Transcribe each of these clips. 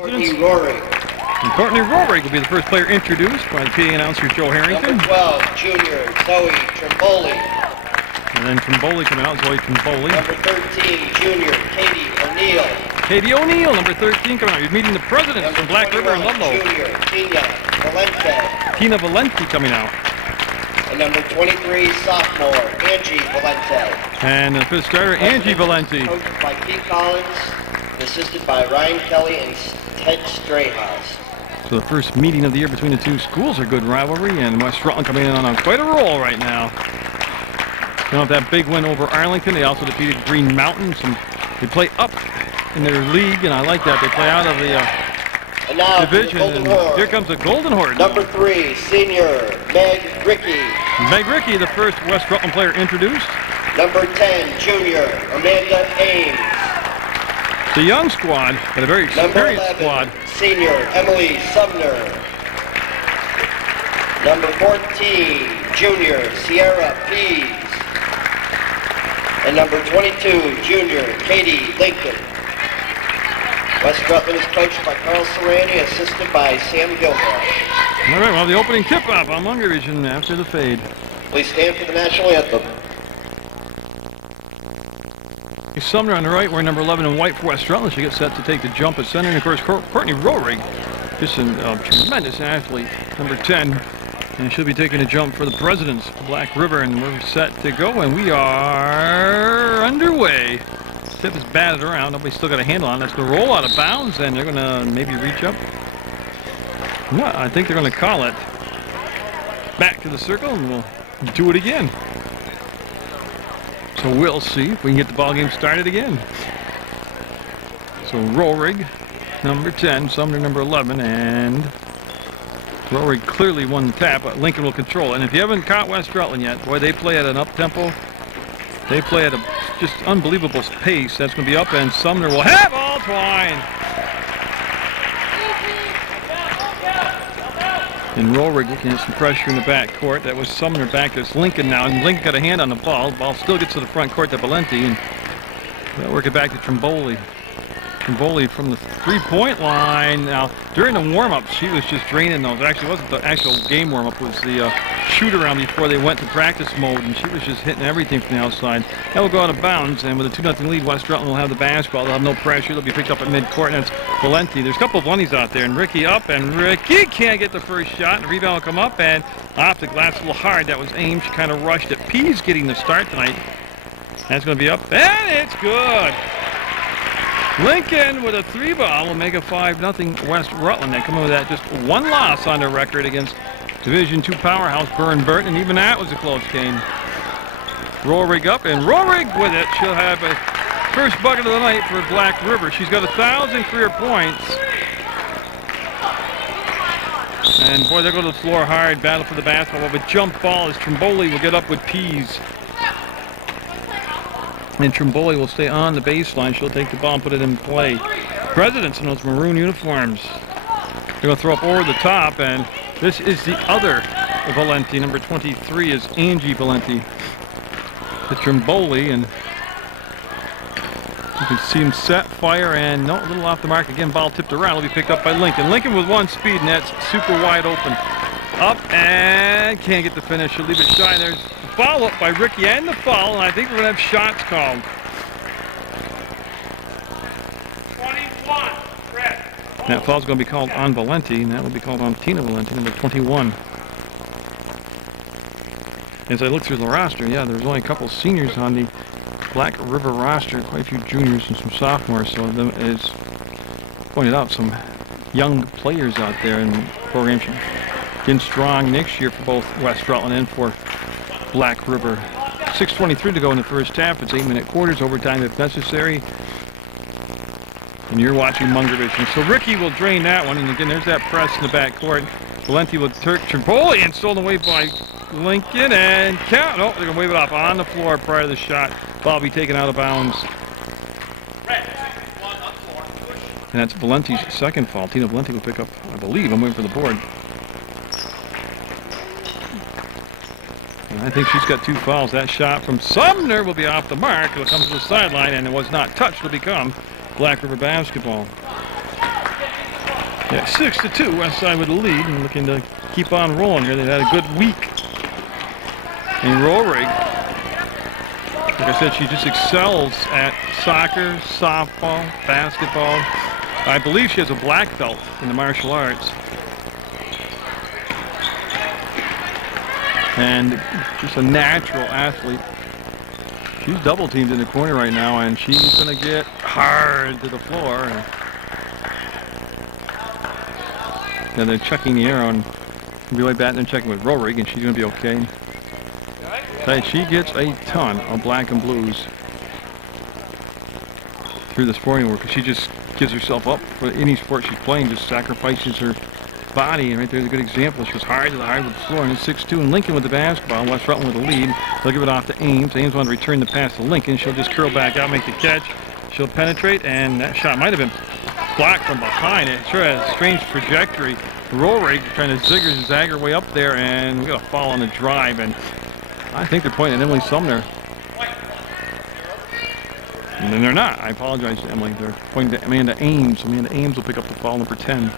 Courtney Rohrig. And Courtney Rohrig will be the first player introduced by the PA announcer Joe Harrington. Number 12, junior, Zoe Trimboli. And then Trimboli coming out, Zoe Trimboli. Number 13, junior, Katie O'Neill. Katie O'Neill, number 13 coming out. He's meeting the presidents Number from Black River and 21, Ludlow. junior, Tina Valente. Tina Valente coming out. And number 23, sophomore, Angie Valente. And the fifth starter, Angie Valente. Coached by Pete Collins, assisted by Ryan Kelly and Ted Strayhouse. So the first meeting of the year between the two schools, a good rivalry, and West Rutland coming in on quite a roll right now. You know, that big win over Arlington, they also defeated Green Mountain. They play up in their league, and I like that. They play out of the and now division, and here comes the Golden Horde. Number 3, senior, Meg Rickey. Meg Rickey, the first West Rutland player introduced. Number 10, junior, Amanda Ames. The young squad, but a very experienced squad. Senior, Emily Sumner. Number 14, junior, Sierra Pease. And number 22, junior, Katie Lincoln. West Rutland is coached by Carl Serrani, assisted by Sam Gilmore. All right, well, the opening tip-off on Munger Vision after the fade. Please stand for the national anthem. Sumner on the right, wearing number 11 in white for West Rutland. She gets set to take the jump at center. And, of course, Courtney Rohrig, just a tremendous athlete, number 10. And she'll be taking a jump for the Presidents, Black River. And we're set to go, and we are underway. Tip is batted around. Nobody's still got a handle on it. It's going to roll out of bounds, and they're going to maybe reach up. No, I think they're going to call it back to the circle, and we'll do it again. So we'll see if we can get the ball game started again. So Rohrig, number 10, Sumner number 11, and Rohrig clearly won the tap, but Lincoln will control it. And if you haven't caught West Rutland yet, boy, they play at an up-tempo. They play at a just unbelievable pace. That's going to be up, and Sumner will have all twine. And Rohrig looking at some pressure in the back court. That was Sumner back. There's Lincoln now, and Lincoln got a hand on the ball. The ball still gets to the front court to Valente, and they'll work it back to Trimboli. Trimboli from the three-point line. Now, during the warm-up, she was just draining those. Actually, it wasn't the actual game warm-up. It was the shoot-around before they went to practice mode, and she was just hitting everything from the outside. That will go out of bounds, and with a 2-0 lead, West Rutland will have the basketball. They'll have no pressure. They'll be picked up at mid-court, and it's Valente. There's a couple of bunnies out there, and Rickey up, and Rickey can't get the first shot. And the rebound will come up, and off the glass a little hard. That was Ames. She kind of rushed it. Pease getting the start tonight. That's going to be up, and it's good. Lincoln with a 3-ball will make a 5-0 West Rutland. They come in with that just one loss on their record against Division II powerhouse Burton, and even that was a close game. Rohrig up, and Rohrig with it. She'll have a first bucket of the night for Black River. She's got 1,000 career points. And boy, they go to the floor hard, battle for the basketball. But jump ball as Trimboli will get up with Pease. And Trimboli will stay on the baseline. She'll take the ball and put it in play. Presidents in those maroon uniforms. They're going to throw up over the top, and this is the other Valente. Number 23 is Angie Valente. The Trimboli, and you can see him set, fire, and no, a little off the mark again. Ball tipped around. It'll be picked up by Lincoln. Lincoln with one speed, and that's super wide open. Up, and can't get the finish. She'll leave it shy. There's follow-up by Rickey and the foul, and I think we're going to have shots called. 21, Fred. That foul's going to be called on Valente, and that will be called on Tina Valente, number 21. As I look through the roster, yeah, there's only a couple seniors on the Black River roster, quite a few juniors and some sophomores, so as pointed out, some young players out there in the program should get strong next year for both West Rutland and for Black River. 6:23 to go in the first half. It's 8-minute quarters, overtime if necessary. And you're watching Munger Vision. So Rickey will drain that one, and again, there's that press in the back court. Valente will turn Trimboli, and stolen away by Lincoln, and count. Oh, they're going to wave it off on the floor prior to the shot. Ball will be taken out of bounds. And that's Valente's second foul. Tina Valente will pick up, I believe. I'm waiting for the board. And I think she's got 2 fouls. That shot from Sumner will be off the mark. It'll come to the sideline, and it was not touched. It'll become Black River basketball. Yeah, 6-2, Westside with the lead and looking to keep on rolling here. They've had a good week in Roehrig. Like I said, she just excels at soccer, softball, basketball. I believe she has a black belt in the martial arts. And just a natural athlete. She's double teamed in the corner right now, and she's going to get hard to the floor. And they're checking the air on. We'll be right back and checking with Roehrig, and she's going to be okay. But she gets a ton of black and blues through the sporting work. She just gives herself up for any sport she's playing, just sacrifices her body, and right there's a good example. She goes hard to the hardwood floor, and it's 6-2, and Lincoln with the basketball. West Rutland with the lead. They'll give it off to Ames. Ames wants to return the pass to Lincoln. She'll just curl back out, make the catch. She'll penetrate, and that shot might have been blocked from behind. It sure has a strange trajectory. Roehrig trying to zag her way up there, and we got a foul on the drive, and I think they're pointing at Emily Sumner. And then they're not. I apologize to Emily. They're pointing to Amanda Ames. Amanda Ames will pick up the foul, number 10.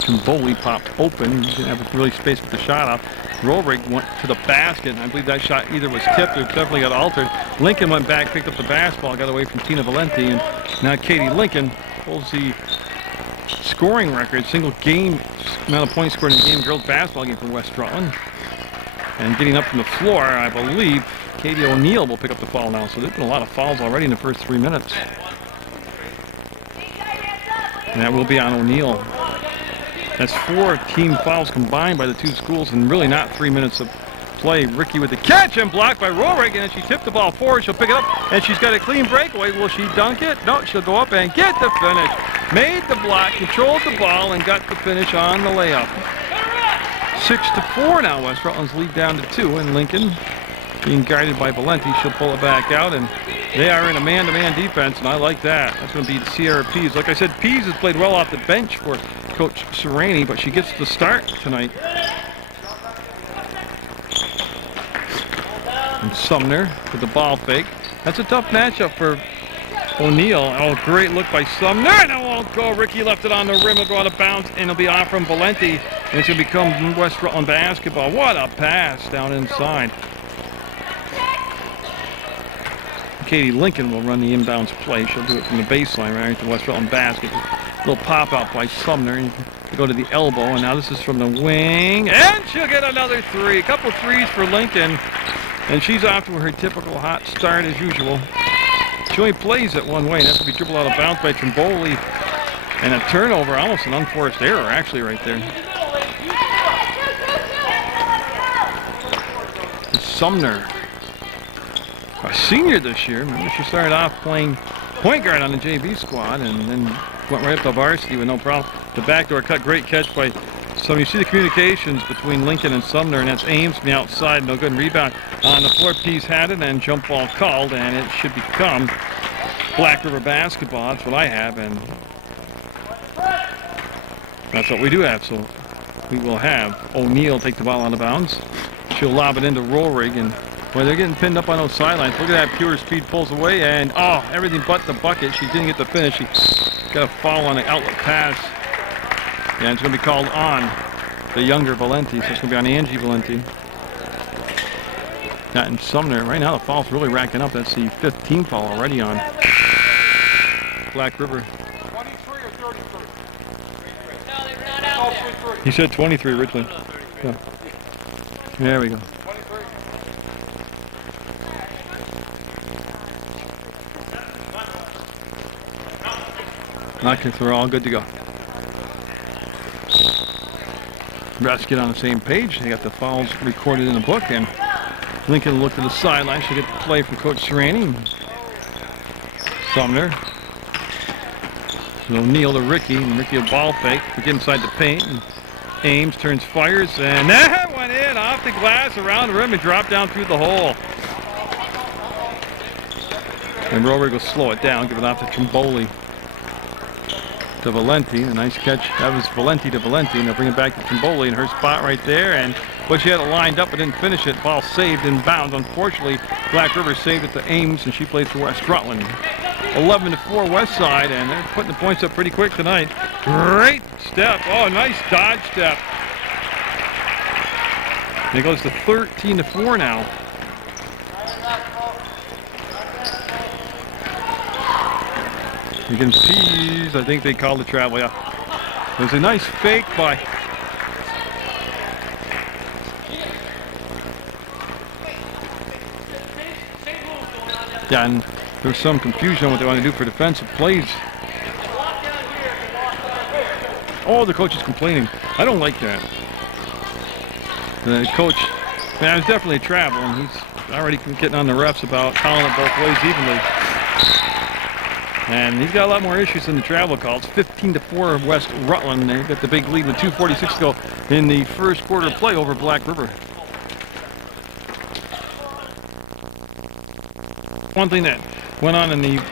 Trimboli popped open. He didn't have really space with the shot off. Roehrig went to the basket. I believe that shot either was tipped or definitely got altered. Lincoln went back, picked up the basketball, got away from Tina Valenti, and now Katie Lincoln holds the scoring record, single game amount of points scored in a game girls basketball game for West Rutland. And getting up from the floor, I believe Katie O'Neill will pick up the foul now. So there's been a lot of fouls already in the first 3 minutes. And that will be on O'Neill. That's 4 team fouls combined by the two schools, and really not 3 minutes of play. Ricky with the catch and blocked by Roehrig, and then she tipped the ball forward. She'll pick it up, and she's got a clean breakaway. Will she dunk it? No, she'll go up and get the finish. Made the block, controlled the ball, and got the finish on the layup. 6-4 now. West Rutland's lead down to 2, and Lincoln being guarded by Valenti. She'll pull it back out, and they are in a man-to-man defense, and I like that. That's going to be Sierra Pease. Like I said, Pease has played well off the bench for Coach Serrani, but she gets the start tonight. And Sumner with the ball fake. That's a tough matchup for O'Neill. Oh, great look by Sumner. And it won't go. Ricky left it on the rim. It'll go out of bounds, and it'll be off from Valenti. And it's going to become West Rutland basketball. What a pass down inside. Katie Lincoln will run the inbounds play. She'll do it from the baseline right to West Rutland basket. Little pop out by Sumner. And go to the elbow, and now this is from the wing. And she'll get another 3. A couple threes for Lincoln. And she's off to her typical hot start as usual. She only plays it one way, and that's to be dribbled out of bounds by Trimboli. And a turnover, almost an unforced error actually right there. Sumner, a senior this year. Remember, she started off playing point guard on the JV squad and then went right up to varsity with no problem. The backdoor cut, great catch by Sumner. You see the communications between Lincoln and Sumner, and that's Ames from the outside, no good. Rebound on the floor. Pease had it, and jump ball called, and it should become Black River basketball. That's what I have, and that's what we do have. So we will have O'Neill take the ball out of bounds. She'll lob it into Roehrig, and boy, they're getting pinned up on those sidelines. Look at that, pure speed pulls away, and oh, everything but the bucket. She didn't get the finish. She got a foul on the outlet pass. Yeah, it's going to be called on the younger Valenti, so it's going to be on Angie Valenti. Not in Sumner. Right now, the foul's really racking up. That's the 5th team foul already on Black River. 23 or 33? He said 23 originally. Yeah. There we go. 23. Okay, so we're all good to go. Refs get on the same page. They got the fouls recorded in the book, and Lincoln will look to the sideline. She'll get the play from Coach Serrani. Sumner. O'Neill to Ricky, and Ricky a ball fake. We get inside the paint, and Ames turns, fires, and that went in off the glass, around the rim, and dropped down through the hole. And Roehrig will slow it down, give it off to Trimboli. To Valenti, a nice catch. That was Valenti to Valenti, and they'll bring it back to Trimboli in her spot right there. And but she had it lined up but didn't finish it. Ball saved in bounds. Unfortunately, Black River saved it to Ames, and she plays for West Rutland. 11-4 West Side, and they're putting the points up pretty quick tonight. Great step. Oh, nice dodge step. It goes to 13-4 now. You can see, I think they called the travel, yeah. There's a nice fake by yeah, and there's some confusion on what they want to do for defensive plays. Oh, the coach is complaining. I don't like that. The coach, man, it's definitely travel, and he's already getting on the refs about calling it both ways evenly. And he's got a lot more issues than the travel calls. 15-4 West Rutland. They got the big lead with 2:46 to go in the first quarter play over Black River. One thing that went on in the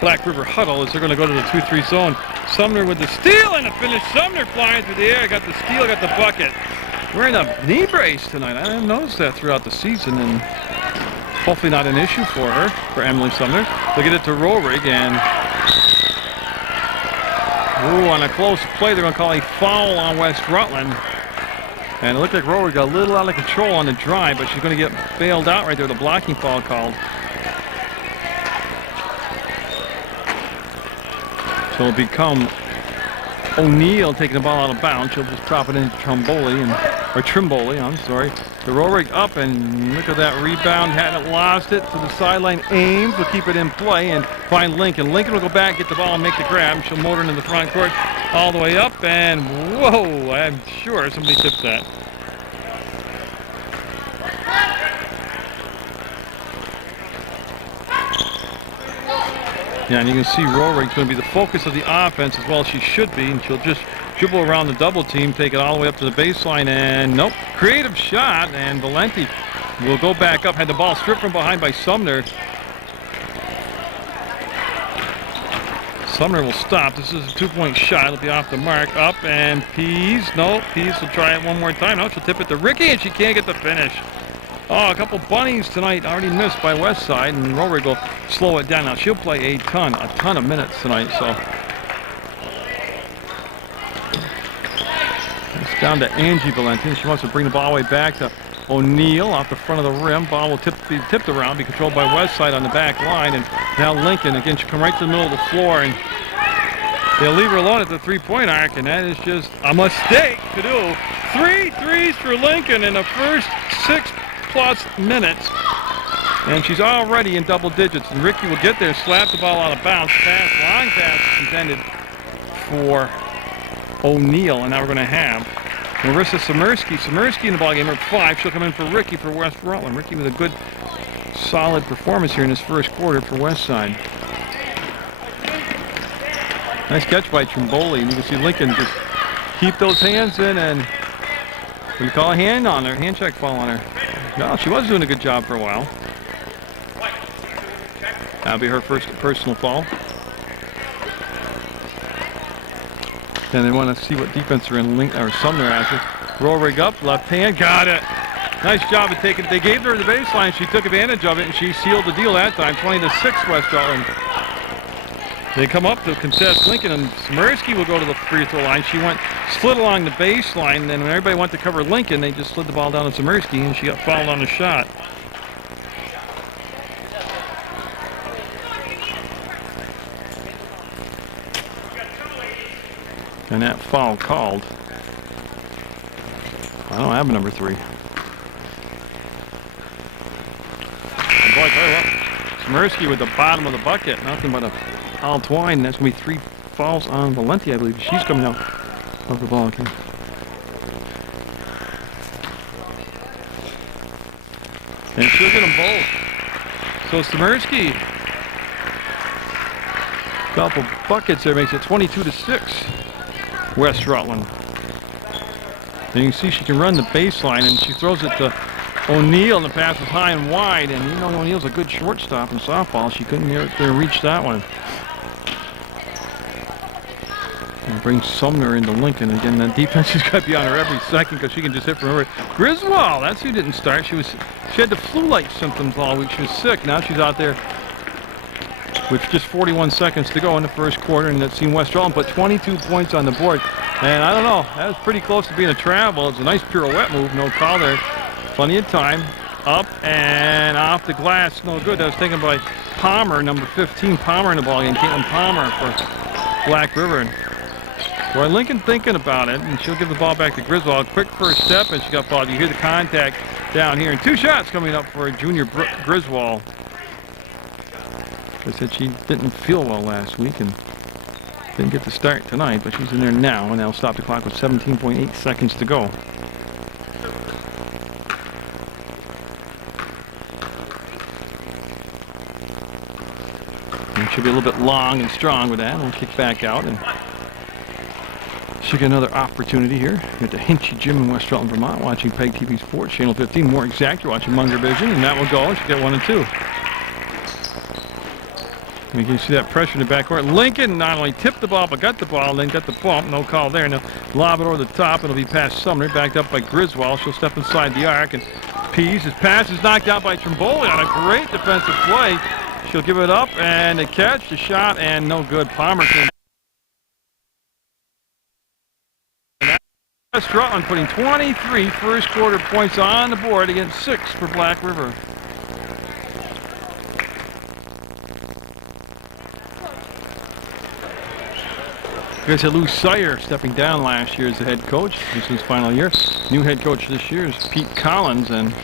Black River huddle is they're going to go to the 2-3 zone. Sumner with the steal and a finish. Sumner flying through the air. Got the steal, got the bucket. Wearing a knee brace tonight. I didn't notice that throughout the season, and hopefully not an issue for her, for Emily Sumner. They'll get it to Rohrig, and ooh, on a close play, they're going to call a foul on West Rutland. And it looked like Rohrig got a little out of control on the drive, but she's going to get bailed out right there with a blocking foul called. So it'll become O'Neill taking the ball out of bounds. She'll just drop it into Trimboli, I'm sorry. The Rohrig up, and look at that rebound. Hadn't lost it to the sideline. Ames will keep it in play and find Lincoln. Lincoln will go back, get the ball, and make the grab. She'll motor into the front court all the way up, and whoa, I'm sure somebody tipped that. Yeah, and you can see Rohrig's going to be the focus of the offense as well as she should be, and she'll just dribble around the double team, take it all the way up to the baseline, and nope, creative shot, and Valenti will go back up, had the ball stripped from behind by Sumner. Sumner will stop. This is a 2-point shot. It'll be off the mark. Up, and Pease. No, Pease will try it one more time. No, she'll tip it to Ricky, and she can't get the finish. Oh, a couple bunnies tonight already missed by West Side, and Rohrig will slow it down. Now, she'll play a ton of minutes tonight, so. It's down to Angie Valenti. She wants to bring the ball away back to O'Neill off the front of the rim. Ball will be tipped around, be controlled by West Side on the back line, and now Lincoln, again, she'll come right to the middle of the floor, and they'll leave her alone at the three-point arc, and that is just a mistake to do. 3 threes for Lincoln in the first 6+ minutes, and she's already in double digits, and Ricky will get there, slap the ball out of bounds, long pass is intended for O'Neill, and now we're going to have Marissa Samirsky in the ballgame at 5. She'll come in for Ricky for West Rutland. Ricky with a good, solid performance here in this first quarter for West Side. Nice catch by Trimboli, and you can see Lincoln just keep those hands in, and what do you call a hand on her? Hand check foul on her. No, she was doing a good job for a while. That'll be her first personal foul. And they want to see what defense are in Sumner after. Rohrig up, left hand, got it. Nice job of taking. They gave her the baseline. She took advantage of it, and she sealed the deal that time. 20-6 West Rutland. They come up to contest Lincoln, and Samirsky will go to the free throw line. She slid along the baseline, and then when everybody went to cover Lincoln, they just slid the ball down to Samirsky, and she got fouled on the shot. And that foul called. I don't have a number 3. And boy, tell you what, Samirsky with the bottom of the bucket, nothing but a foul twine. That's going to be 3 fouls on Valenti, I believe. She's coming out of the ball game. And she'll get them both. So Samirsky, couple buckets there, makes it 22-6. West Rutland. And you can see she can run the baseline, and she throws it to O'Neill, and the pass is high and wide, and you know O'Neill's a good shortstop in softball. She couldn't reach that one. And brings Sumner into Lincoln. Again, that defense has got to be on her every second because she can just hit from everywhere. Griswold, that's who didn't start. She had the flu-like symptoms all week. She was sick. Now she's out there with just 41 seconds to go in the first quarter, and that's seen West Rutland put 22 points on the board. And I don't know, that was pretty close to being a travel. It's a nice pirouette move, no call there. Plenty of time. Up and off the glass, no good. That was taken by Palmer, number 15, Palmer in the ball game. Caitlin Palmer for Black River. Roy Lincoln thinking about it, and she'll give the ball back to Griswold. Quick first step, and she got fouled. You hear the contact down here, and 2 shots coming up for junior Griswold. They said she didn't feel well last week and didn't get to start tonight, but she's in there now, and they'll stop the clock with 17.8 seconds to go. And she'll be a little bit long and strong with that. We'll kick back out, and she'll get another opportunity here. You're at the Hinchy Gym in West Rutland, Vermont, watching PEGTV Sports, Channel 15. More exact, you're watching Munger Vision, and that will go, and she'll get 1 and 2. You can see that pressure in the backcourt. Lincoln not only tipped the ball, but got the ball, and then got the bump. No call there. Now lob it over the top. It'll be past Sumner, backed up by Griswold. She'll step inside the arc, and Pease, his pass is knocked out by Trimboli on a great defensive play. She'll give it up, and the catch, the shot, and no good. Palmer came. West Rutland putting 23 first quarter points on the board against 6 for Black River. You guys had Lou Sire stepping down last year as the head coach. This is his final year. New head coach this year is Pete Collins, and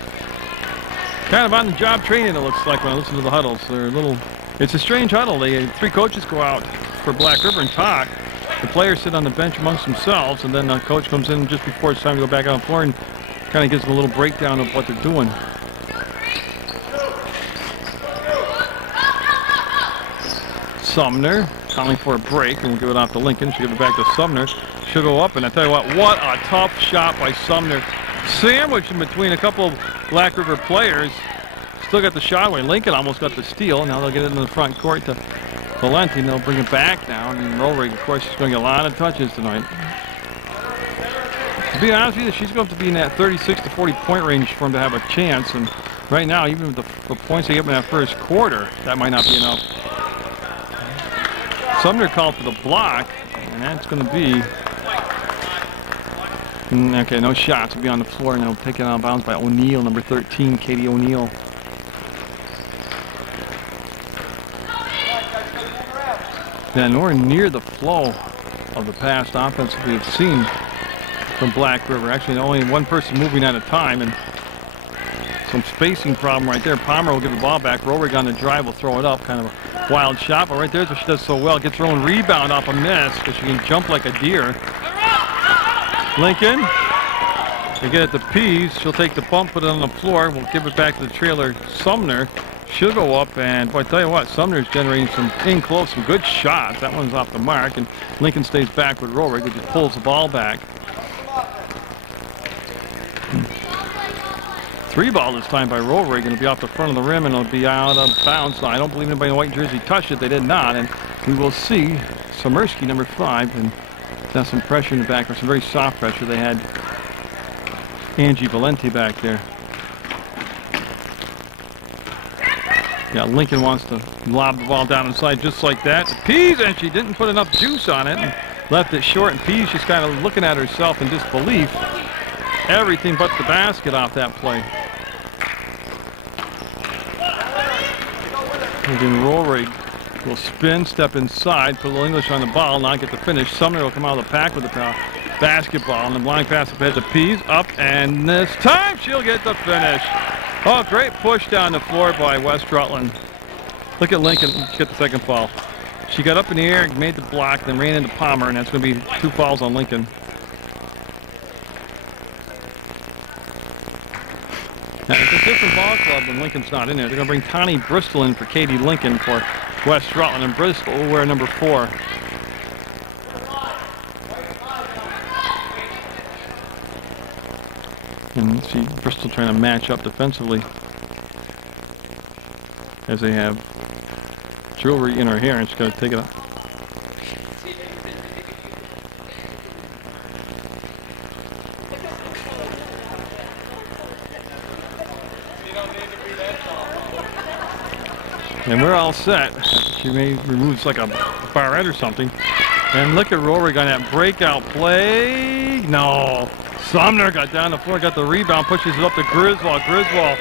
kind of on the job training, it looks like, when I listen to the huddles. They're a little, it's a strange huddle. 3 coaches go out for Black River and talk. The players sit on the bench amongst themselves, and then the coach comes in just before it's time to go back on the floor and kind of gives them a little breakdown of what they're doing. Sumner calling for a break, and we'll give it off to Lincoln. She'll give it back to Sumner. She'll go up, and I tell you what a tough shot by Sumner. Sandwiched in between a couple of Black River players. Still got the shot away. Lincoln almost got the steal. Now they'll get it in the front court to Valenti, and they'll bring it back down. And Rolrig, of course, is going to get a lot of touches tonight. To be honest with you, she's going to be in that 36 to 40 point range for him to have a chance. And right now, even with the points they get in that first quarter, that might not be enough. Sumner called for the block, and that's going to be... Okay, no shots. Will be on the floor, and they'll take it out of bounds by O'Neill, number 13, Katie O'Neill. Yeah, nowhere near the flow of the past offense we have seen from Black River. Actually, only one person moving at a time, and some spacing problem right there. Palmer will give the ball back. Rorig on the drive will throw it up. Kind of a wild shot, but right there's what she does so well. Gets her own rebound off a miss because she can jump like a deer. Lincoln, they get it to Pease. She'll take the bump, put it on the floor. We'll give it back to the trailer, Sumner. She'll go up, and boy, I tell you what, Sumner's generating some in close, some good shots. That one's off the mark, and Lincoln stays back with Rorig, who just pulls the ball back. 3 ball this time by Rorig, and it'll be off the front of the rim, and it'll be out of bounds. I don't believe anybody in the white jersey touched it. They did not, and we will see Samersky, number 5, and got some pressure in the back, or some very soft pressure. They had Angie Valenti back there. Yeah, Lincoln wants to lob the ball down inside just like that. Pease, and she didn't put enough juice on it and left it short, and Pease just kind of looking at herself in disbelief. Everything but the basket off that play. And then Rorig will spin, step inside, put a little English on the ball, not get the finish. Sumner will come out of the pack with the basketball, and the blind pass up ahead to Pease, up, and this time she'll get the finish. Oh, great push down the floor by West Rutland. Look at Lincoln get the second foul. She got up in the air, made the block, then ran into Palmer, and that's going to be 2 fouls on Lincoln. Now, it's a different ball club when Lincoln's not in there. They're going to bring Connie Bristol in for Katie Lincoln for West Rutland, and Bristol will wear number 4. And you see Bristol trying to match up defensively as they have jewelry in her hair, and she's got to take it up. And we're all set. She may remove like a barrette or something. And look at Rorik on that breakout play. No. Sumner got down the floor, got the rebound, pushes it up to Griswold. Griswold,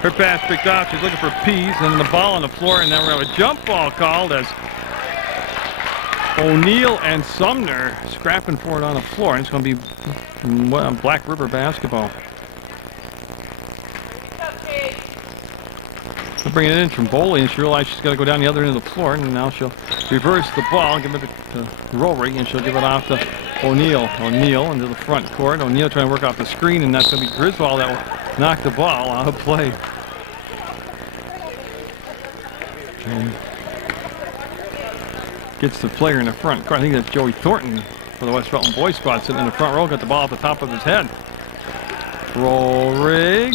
her pass picked off. She's looking for Pease, and the ball on the floor. And then we have a jump ball called as O'Neill and Sumner scrapping for it on the floor. And it's going to be Black River basketball. She'll bring it in from Boley, and she realizes she's got to go down the other end of the floor, and now she'll reverse the ball, give it to Rorik, and she'll give it off to O'Neill. O'Neill into the front court. O'Neill trying to work off the screen, and that's going to be Griswold that will knock the ball out of play. And gets the player in the front court. I think that's Joey Thornton for the West Rutland boys spot, sitting in the front row, got the ball off the top of his head. Rorik.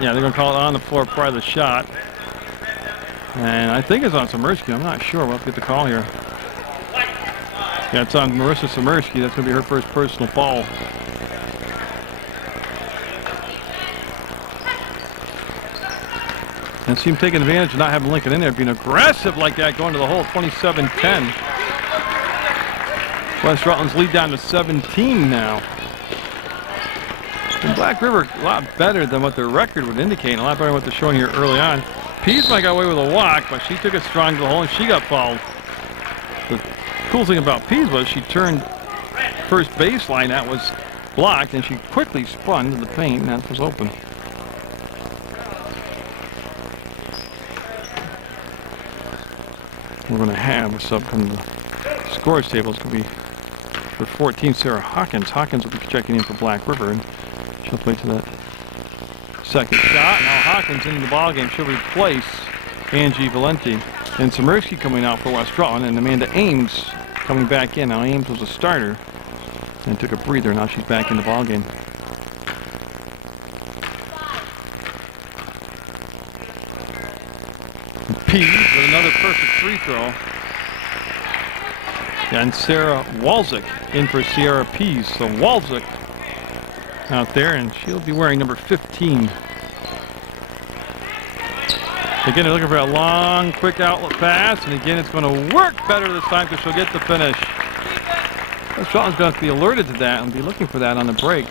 Yeah, they're going to call it on the floor prior to the shot. And I think it's on Samirsky. I'm not sure. We'll have to get the call here. Yeah, it's on Marissa Samirsky. That's going to be her first personal foul. And see him taking advantage of not having Lincoln in there, being aggressive like that, going to the hole, 27-10. West Rutland's lead down to 17 now. And Black River a lot better than what their record would indicate, a lot better than what they're showing here early on. Pease might got away with a walk, but she took it strong to the hole and she got fouled. The cool thing about Pease was she turned first baseline, that was blocked, and she quickly spun to the paint, and that was open. We're going to have a sub from the scores table. It's going to be for 14, Sarah Hawkins. Hawkins will be checking in for Black River, and she'll play to that second shot. Now Hawkins into the ballgame. She'll replace Angie Valenti. And Samirsky coming out for West Rutland, and Amanda Ames coming back in. Now Ames was a starter and took a breather. Now she's back in the ballgame. Pease with another perfect free throw. And Sarah Walczyk in for Sierra Pease. So Walczyk out there, and she'll be wearing number 15. Again, they're looking for a long, quick outlet pass, and again, it's going to work better this time because she'll get the finish. West Rutland's going to have to be alerted to that and be looking for that on the break.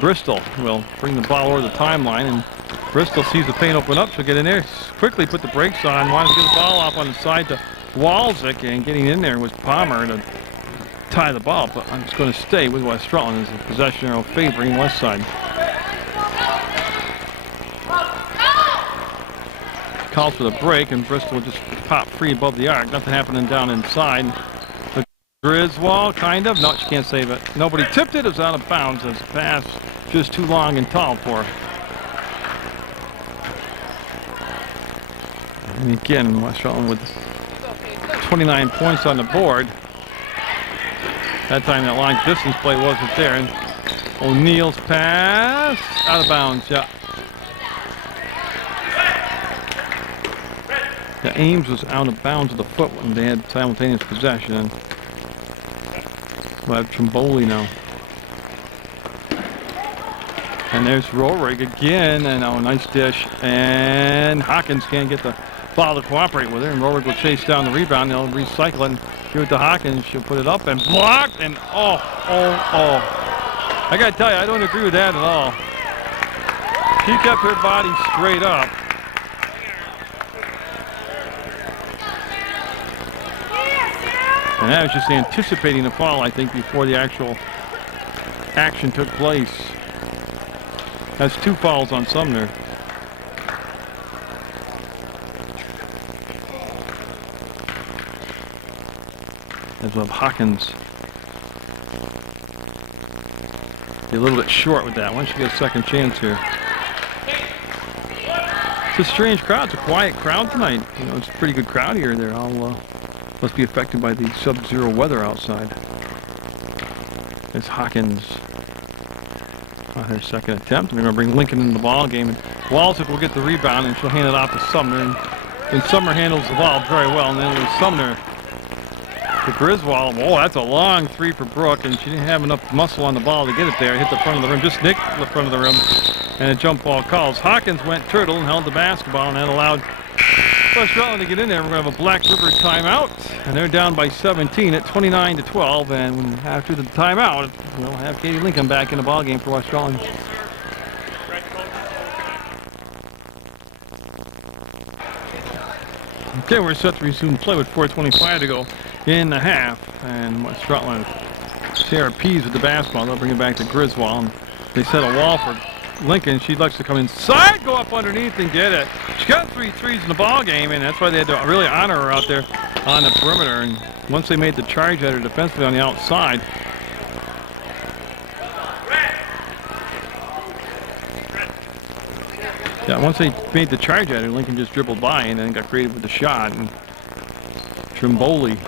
Bristol will bring the ball over the timeline, and Bristol sees the paint open up. She'll get in there, quickly put the brakes on, wanted to get the ball off on the side to Walczyk, and getting in there was Palmer to tie the ball, but I'm just going to stay with West Rutland as a possession arrow favoring West Side. Calls for the break, and Bristol just pop free above the arc. Nothing happening down inside. But Griswold, kind of. No, she can't save it. Nobody tipped it. It was out of bounds as the pass just too long and tall for her. And again, West Rutland with 29 points on the board. That time that long distance play wasn't there. And O'Neill's pass out of bounds. Yeah. Yeah, Ames was out of bounds of the foot when they had simultaneous possession. And we'll have Trimboli now. And there's Rorik again, and oh, nice dish. And Hawkins can't get the ball to cooperate with her, and Rorik will chase down the rebound. They'll recycle it and give it to Hawkins. She'll put it up and blocked, and oh. I gotta tell you, I don't agree with that at all. She kept her body straight up. And that was just anticipating the fall, I think, before the actual action took place. That's 2 fouls on Sumner. As of Hawkins. Be a little bit short with that one. She gets a second chance here. It's a strange crowd. It's a quiet crowd tonight. You know, it's a pretty good crowd here. They're all must be affected by the sub-zero weather outside. It's Hawkins on her second attempt, and they're going to bring Lincoln into the ball game. And Walczyk will get the rebound, and she'll hand it off to Sumner. And Sumner handles the ball very well, and then it was Sumner to Griswold. Oh, that's a long three for Brooke, and she didn't have enough muscle on the ball to get it there. Hit the front of the rim, just nicked the front of the rim, and a jump ball calls. Hawkins went turtle and held the basketball, and that allowed West Rutland to get in there. We're going to have a Black River timeout, and they're down by 17 at 29-12. And after the timeout, we'll have Katie Lincoln back in the ballgame for West Rutland. Okay, we're set to resume play with 4:25 to go in the half, and West Rutland, Sarah Pease with the basketball. They'll bring it back to Griswold. They set a wall for Lincoln. She likes to come inside, go up underneath, and get it. She got 3 threes in the ball game, and that's why they had to really honor her out there on the perimeter. And once they made the charge at her defensively on the outside, once they made the charge at her, Lincoln just dribbled by and then got creative with the shot. And Trimboli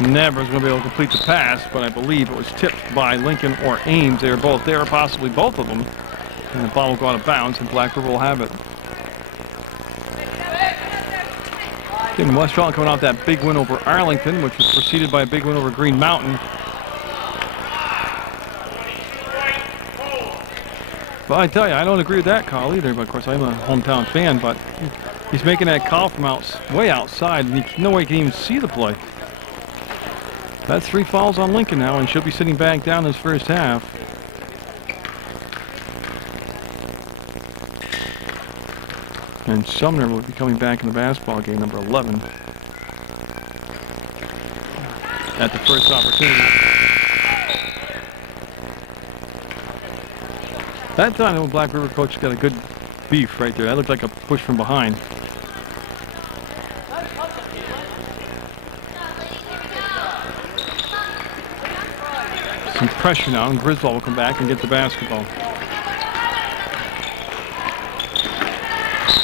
never was going to be able to complete the pass, but I believe it was tipped by Lincoln or Ames. They were both there, possibly both of them. And the ball will go out of bounds, and Black River will have it. Again, West Rutland coming off that big win over Arlington, which was preceded by a big win over Green Mountain. But I tell you, I don't agree with that call either. But of course, I'm a hometown fan, but he's making that call from way outside, and no way he can even see the play. That's 3 fouls on Lincoln now, and she'll be sitting back down this first half. And Sumner will be coming back in the basketball game, number 11, at the first opportunity. That time, the Black River coach got a good beef right there. That looked like a push from behind. Some pressure now, and Griswold will come back and get the basketball.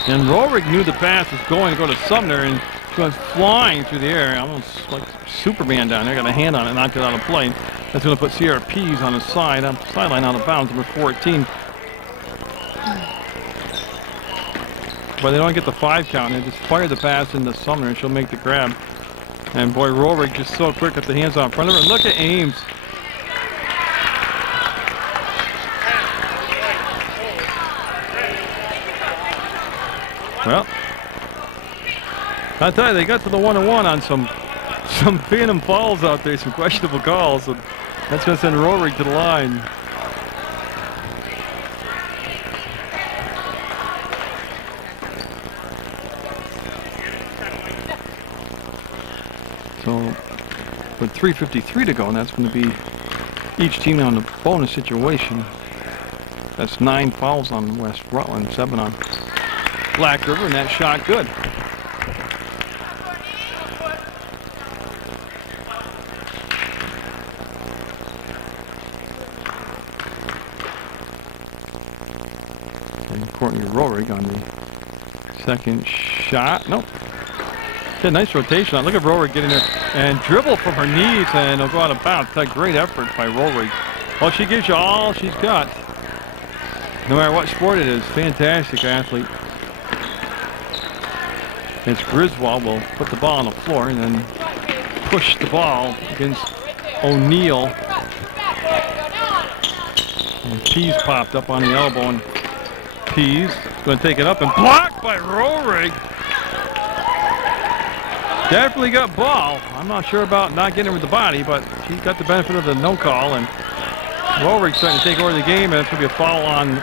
And Rohrig knew the pass was going to go to Sumner, and she went flying through the air, almost like Superman down there. Got a hand on it, knocked it out of play. That's going to put Sierra Pease on the sideline out of bounds, number 14. But they don't get the 5 count. They just fire the pass into Sumner, and she'll make the grab. And boy, Rohrig just so quick, got the hands out in front of her. Look at Ames. Well, I tell you, they got to the 1-on-1 on some phantom falls out there, some questionable calls, and that's going to send Rohrig to the line. So, with 3:53 to go, and that's going to be each team on the bonus situation. That's 9 fouls on West Rutland, 7 on Black River, and that shot good. And Courtney Rohrig on the second shot. Nope. Yeah, nice rotation. Look at Rohrig getting there and dribble from her knees, and it'll go out of bounds. That's a great effort by Rohrig. Well, she gives you all she's got. No matter what sport it is, fantastic athlete. As Griswold will put the ball on the floor and then push the ball against O'Neill. And Pease popped up on the elbow, and Pease going to take it up and blocked by Rohrig. Definitely got ball. I'm not sure about not getting her with the body, but she got the benefit of the no call, and Rohrig's starting to take over the game, and it's going to be a foul on,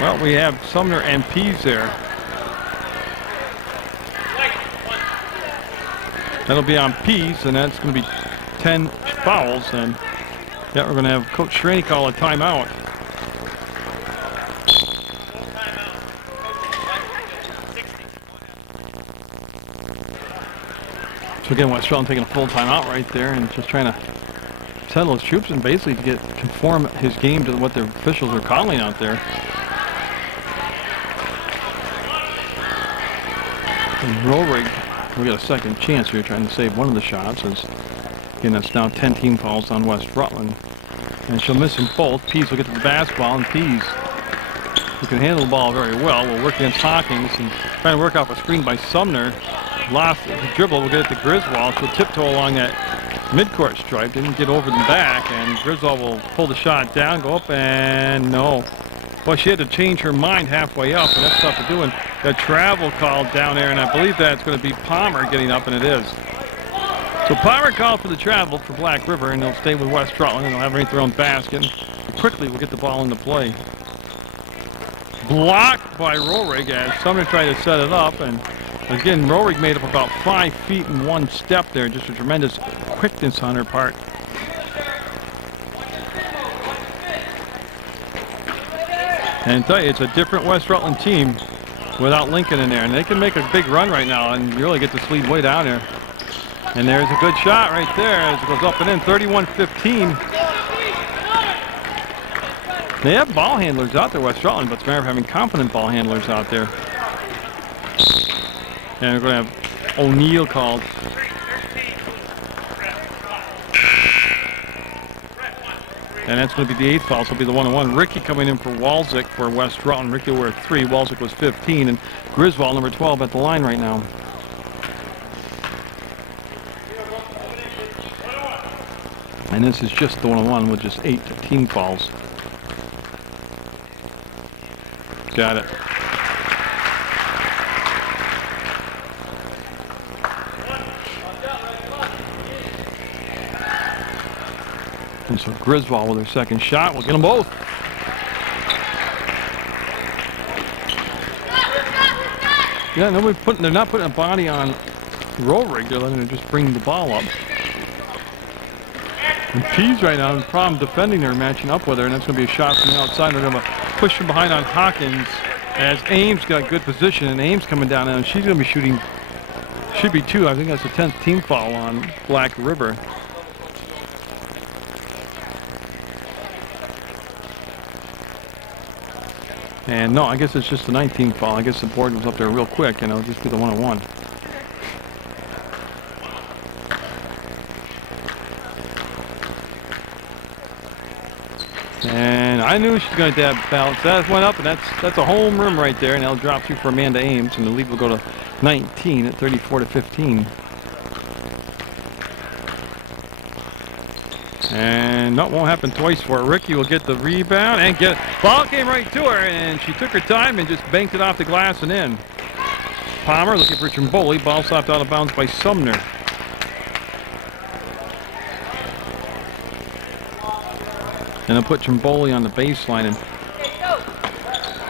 well, we have Sumner and Pease there. That'll be on Pease, and that's going to be 10 fouls, and yeah, we're going to have Coach Schraney call a timeout. So again, West Rutland taking a full timeout right there, and just trying to settle his troops and basically to conform his game to what the officials are calling out there. And Rohrig will get a second chance here, trying to save one of the shots. As again, that's now 10 team fouls on West Rutland, and she'll miss them both. Pease will get to the basketball, and Pease, who can handle the ball very well, will work against Hawkins and trying to work off a screen by Sumner. Lost the dribble, will get it to Griswold. She'll tiptoe along that midcourt stripe, didn't get over them back, and Griswold will pull the shot down, go up, and no. Well, she had to change her mind halfway up, and that's tough to do. And Got travel called down there, and I believe that's going to be Palmer getting up, and it is. So Palmer called for the travel for Black River, and they'll stay with West Rutland, and they'll have underneath their own basket. Quickly, we'll get the ball into play. Blocked by Rohrig as Sumner tried to set it up, and again, Rohrig made up about 5 feet in one step there. Just a tremendous quickness on her part. And I tell you, it's a different West Rutland team without Lincoln in there. And they can make a big run right now and really get this lead way down there. And there's a good shot right there as it goes up and in, 31-15. They have ball handlers out there, West Rutland, but it's a matter of having competent ball handlers out there. And we're going to have O'Neill called. And that's going to be the 8th foul, so it'll be the 1-on-1. Ricky coming in for Walczyk for West Rutland. Ricky will wear 3, Walczyk was 15, and Griswold, number 12, at the line right now. And this is just the 1-on-1 with just 8 team fouls. Got it. And so Griswold with her second shot. We'll get them both. Yeah, they're not putting a body on Rohrig. They're letting her just bring the ball up. And Pease right now has a problem defending her, matching up with her, and that's going to be a shot from the outside. They're going to push from behind on Hawkins as Ames got good position, and Ames coming down now, and she's going to be shooting, should be 2. I think that's the 10th team foul on Black River. And no, I guess it's just the 19th foul. I guess the board was up there real quick, and it'll just be the 1-on-1. And I knew she was going to dab bounce. That went up, and that's a home run right there, and that'll drop through for Amanda Ames, and the lead will go to 19 at 34-15. And that won't happen twice for her. Ricky will get the rebound and get it. Ball came right to her, and she took her time and just banked it off the glass and in. Palmer looking for Trimboli. Ball stopped out of bounds by Sumner. And they'll put Trimboli on the baseline. And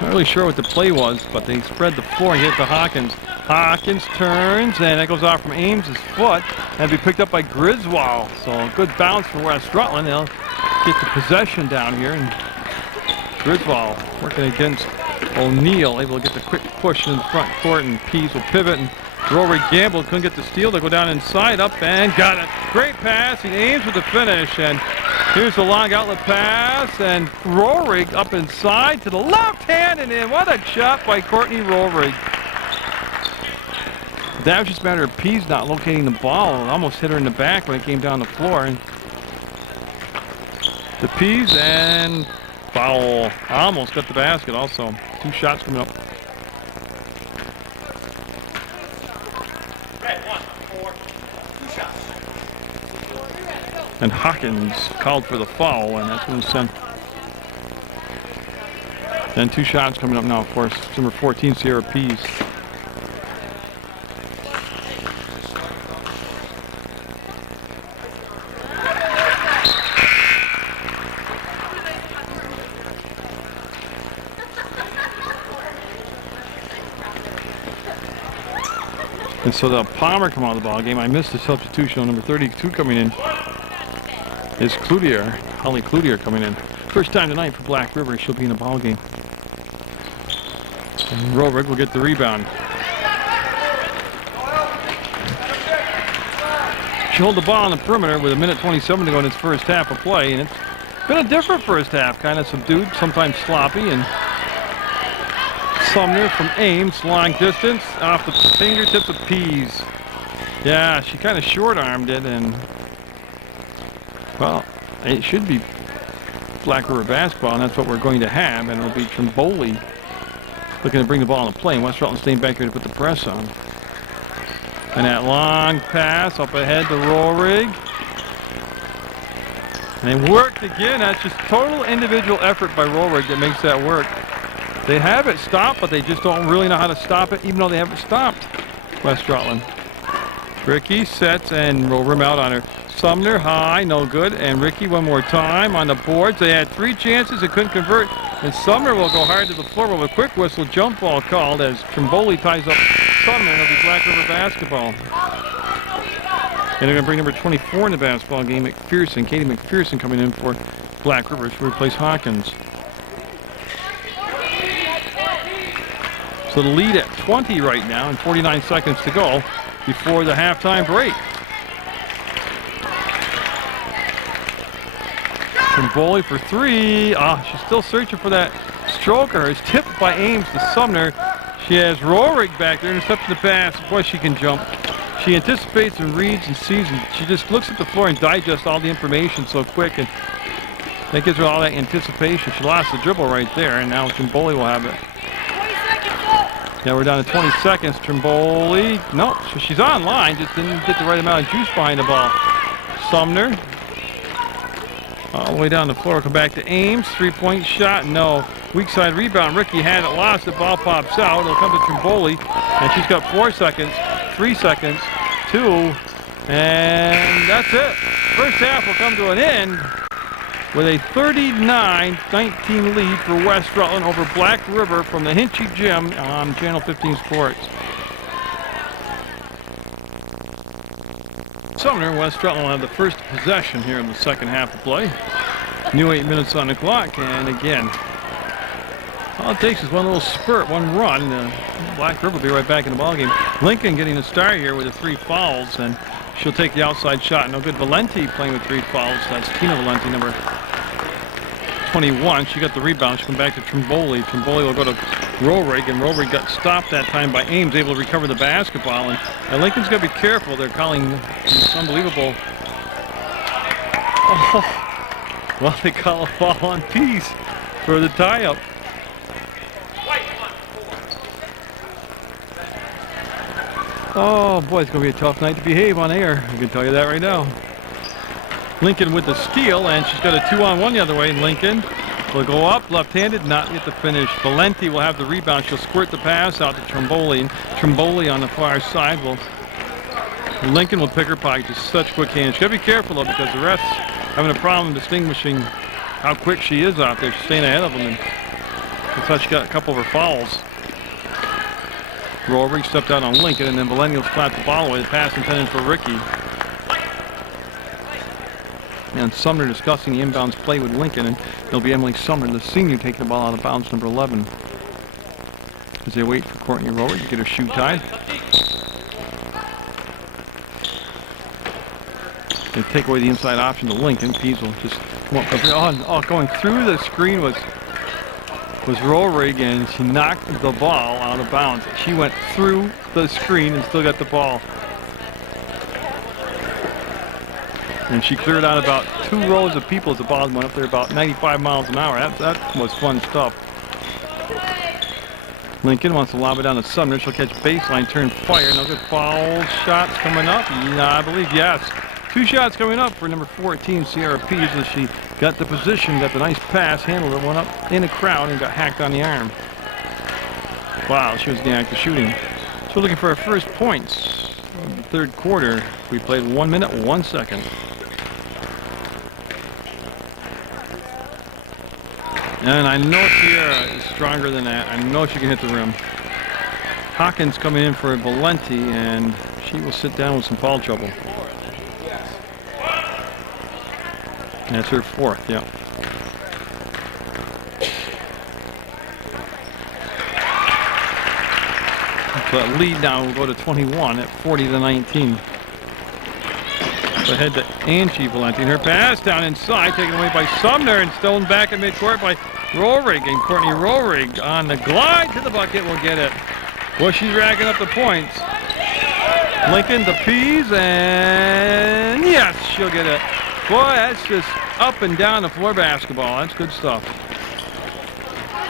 not really sure what the play was, but they spread the floor and get it to Hawkins. Hawkins turns, and that goes off from Ames's foot. That'll be picked up by Griswold. So a good bounce for West Rutland. They'll get the possession down here. And Griswold working against O'Neill, able to get the quick push in the front court, and Pease will pivot. And Rohrig gambled, couldn't get the steal. They go down inside, up, and got it. Great pass, and Ames with the finish. And here's the long outlet pass, and Rohrig up inside to the left hand and in. What a shot by Courtney Rohrig. That was just a matter of Pease not locating the ball. It almost hit her in the back when it came down the floor. And the Pease and foul. Almost got the basket also. 2 shots coming up. And Hawkins called for the foul, and that's going to send. And 2 shots coming up now, of course. Number 14, Sierra Pease. And so the Palmer come out of the ball game. I missed the substitution. Number 32 coming in is Cloutier, Holly Cloutier coming in. First time tonight for Black River. She'll be in the ball game. And Rohrig will get the rebound. She hold the ball on the perimeter with 1:27 to go in its first half of play, and it's been a different first half, kind of subdued, sometimes sloppy. And Sumner from Ames, long distance, off the fingertips of Pease. Yeah, she kind of short-armed it, and well, it should be Black River basketball, and that's what we're going to have, and it'll be Trimboli looking to bring the ball into play, and West Rutland staying back here to put the press on. And that long pass up ahead to Rohrig. And they worked again. That's just total individual effort by Rohrig that makes that work. They have it stopped, but they just don't really know how to stop it, even though they have it stopped. West Rutland. Ricky sets and will rim out on her. Sumner high, no good. And Ricky one more time on the boards. They had 3 chances and couldn't convert. And Sumner will go hard to the floor with a quick whistle jump ball called as Trimboli ties up Sumner, and it'll be Black River basketball. And they're going to bring number 24 in the basketball game, McPherson. Katie McPherson coming in for Black River to replace Hawkins. So the lead at 20 right now and 49 seconds to go before the halftime break. Trimboli for 3. She's still searching for that stroker. It's tipped by Ames to Sumner. She has Roehrig back there, intercepting the pass. Boy, she can jump. She anticipates and reads and sees, and she just looks at the floor and digests all the information so quick, and that gives her all that anticipation. She lost the dribble right there, and now Trimboli will have it. Now we're down to 20 seconds. Trimboli, no, so she's online, just didn't get the right amount of juice behind the ball. Sumner, all the way down the floor, come back to Ames, 3-point shot, no. Weak side rebound, Ricky had it, lost it, ball pops out, it'll come to Trimboli, and she's got 4 seconds, 3 seconds, 2, and that's it. First half will come to an end with a 39-19 lead for West Rutland over Black River from the Hinchy Gym on Channel 15 Sports. Sumner and West Rutland will have the first possession here in the second half of play. New 8 minutes on the clock, and again, all it takes is one little spurt, one run. Black River will be right back in the ballgame. Lincoln getting a start here with the 3 fouls, and she'll take the outside shot. No good. Valenti playing with 3 fouls. That's Tina Valenti, number 21. She got the rebound. She'll come back to Trimboli. Trimboli will go to Roehrig, and Roehrig got stopped that time by Ames, able to recover the basketball. And Lincoln's got to be careful. They're calling this unbelievable. Oh, well, they call a foul on Peace for the tie-up. Oh boy, it's going to be a tough night to behave on air. I can tell you that right now. Lincoln with the steal, and she's got a 2-on-1 the other way. Lincoln will go up, left-handed, not get the finish. Valenti will have the rebound. She'll squirt the pass out to Trimboli. And Trimboli on the far side will. Lincoln will pick her pocket. Just such quick hands. She's got to be careful though, because the refs having a problem distinguishing how quick she is out there. She's staying ahead of them, and looks like she got a couple of her fouls. Roehrig stepped out on Lincoln, and then Valenti will splat the ball away. The pass intended for Ricky. And Sumner discussing the inbounds play with Lincoln, and it'll be Emily Sumner, the senior, taking the ball out of bounds, number 11. As they wait for Courtney Roehrig to get her shoe tied. They take away the inside option to Lincoln. Pease will just come up. Going through the screen was Roehrig, and she knocked the ball out of bounds. She went through the screen and still got the ball. And she cleared out about 2 rows of people as the ball went up there about 95 miles an hour. That was fun stuff. Lincoln wants to lob it down to Sumner. She'll catch baseline, turn, fire. No good foul shots coming up. I believe, yes. 2 shots coming up for number 14, Sierra Pease, as she got the position, got the nice pass, handled it, went up in the crowd, and got hacked on the arm. Wow, she was in the act of shooting. So we're looking for our first points in the third quarter. We played 1 minute, 1 second. And I know Sierra is stronger than that. I know she can hit the rim. Hawkins coming in for Valenti, and she will sit down with some foul trouble. That's her 4th, yeah. So that lead now will go to 21 at 40-19. So ahead to Angie Valenti. And her pass down inside, taken away by Sumner, and stolen back at midcourt by Roehrig. And Courtney Roehrig on the glide to the bucket will get it. Well, she's racking up the points. Lincoln to Pease, and yes, she'll get it. Boy, that's just up and down the floor basketball. That's good stuff.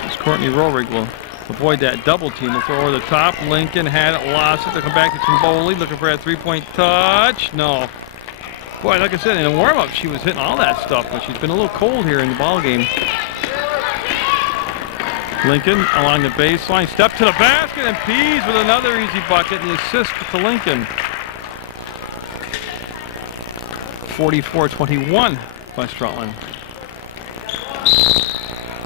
As Courtney Roehrig will avoid that double team. They'll throw over the top. Lincoln had it, lost it. They'll come back to Trimboli, looking for that 3-point touch. No. Boy, like I said, in the warm-up, she was hitting all that stuff, but she's been a little cold here in the ball game. Lincoln along the baseline, step to the basket, and Pease with another easy bucket and the assist to Lincoln. 44-21, West Rutland.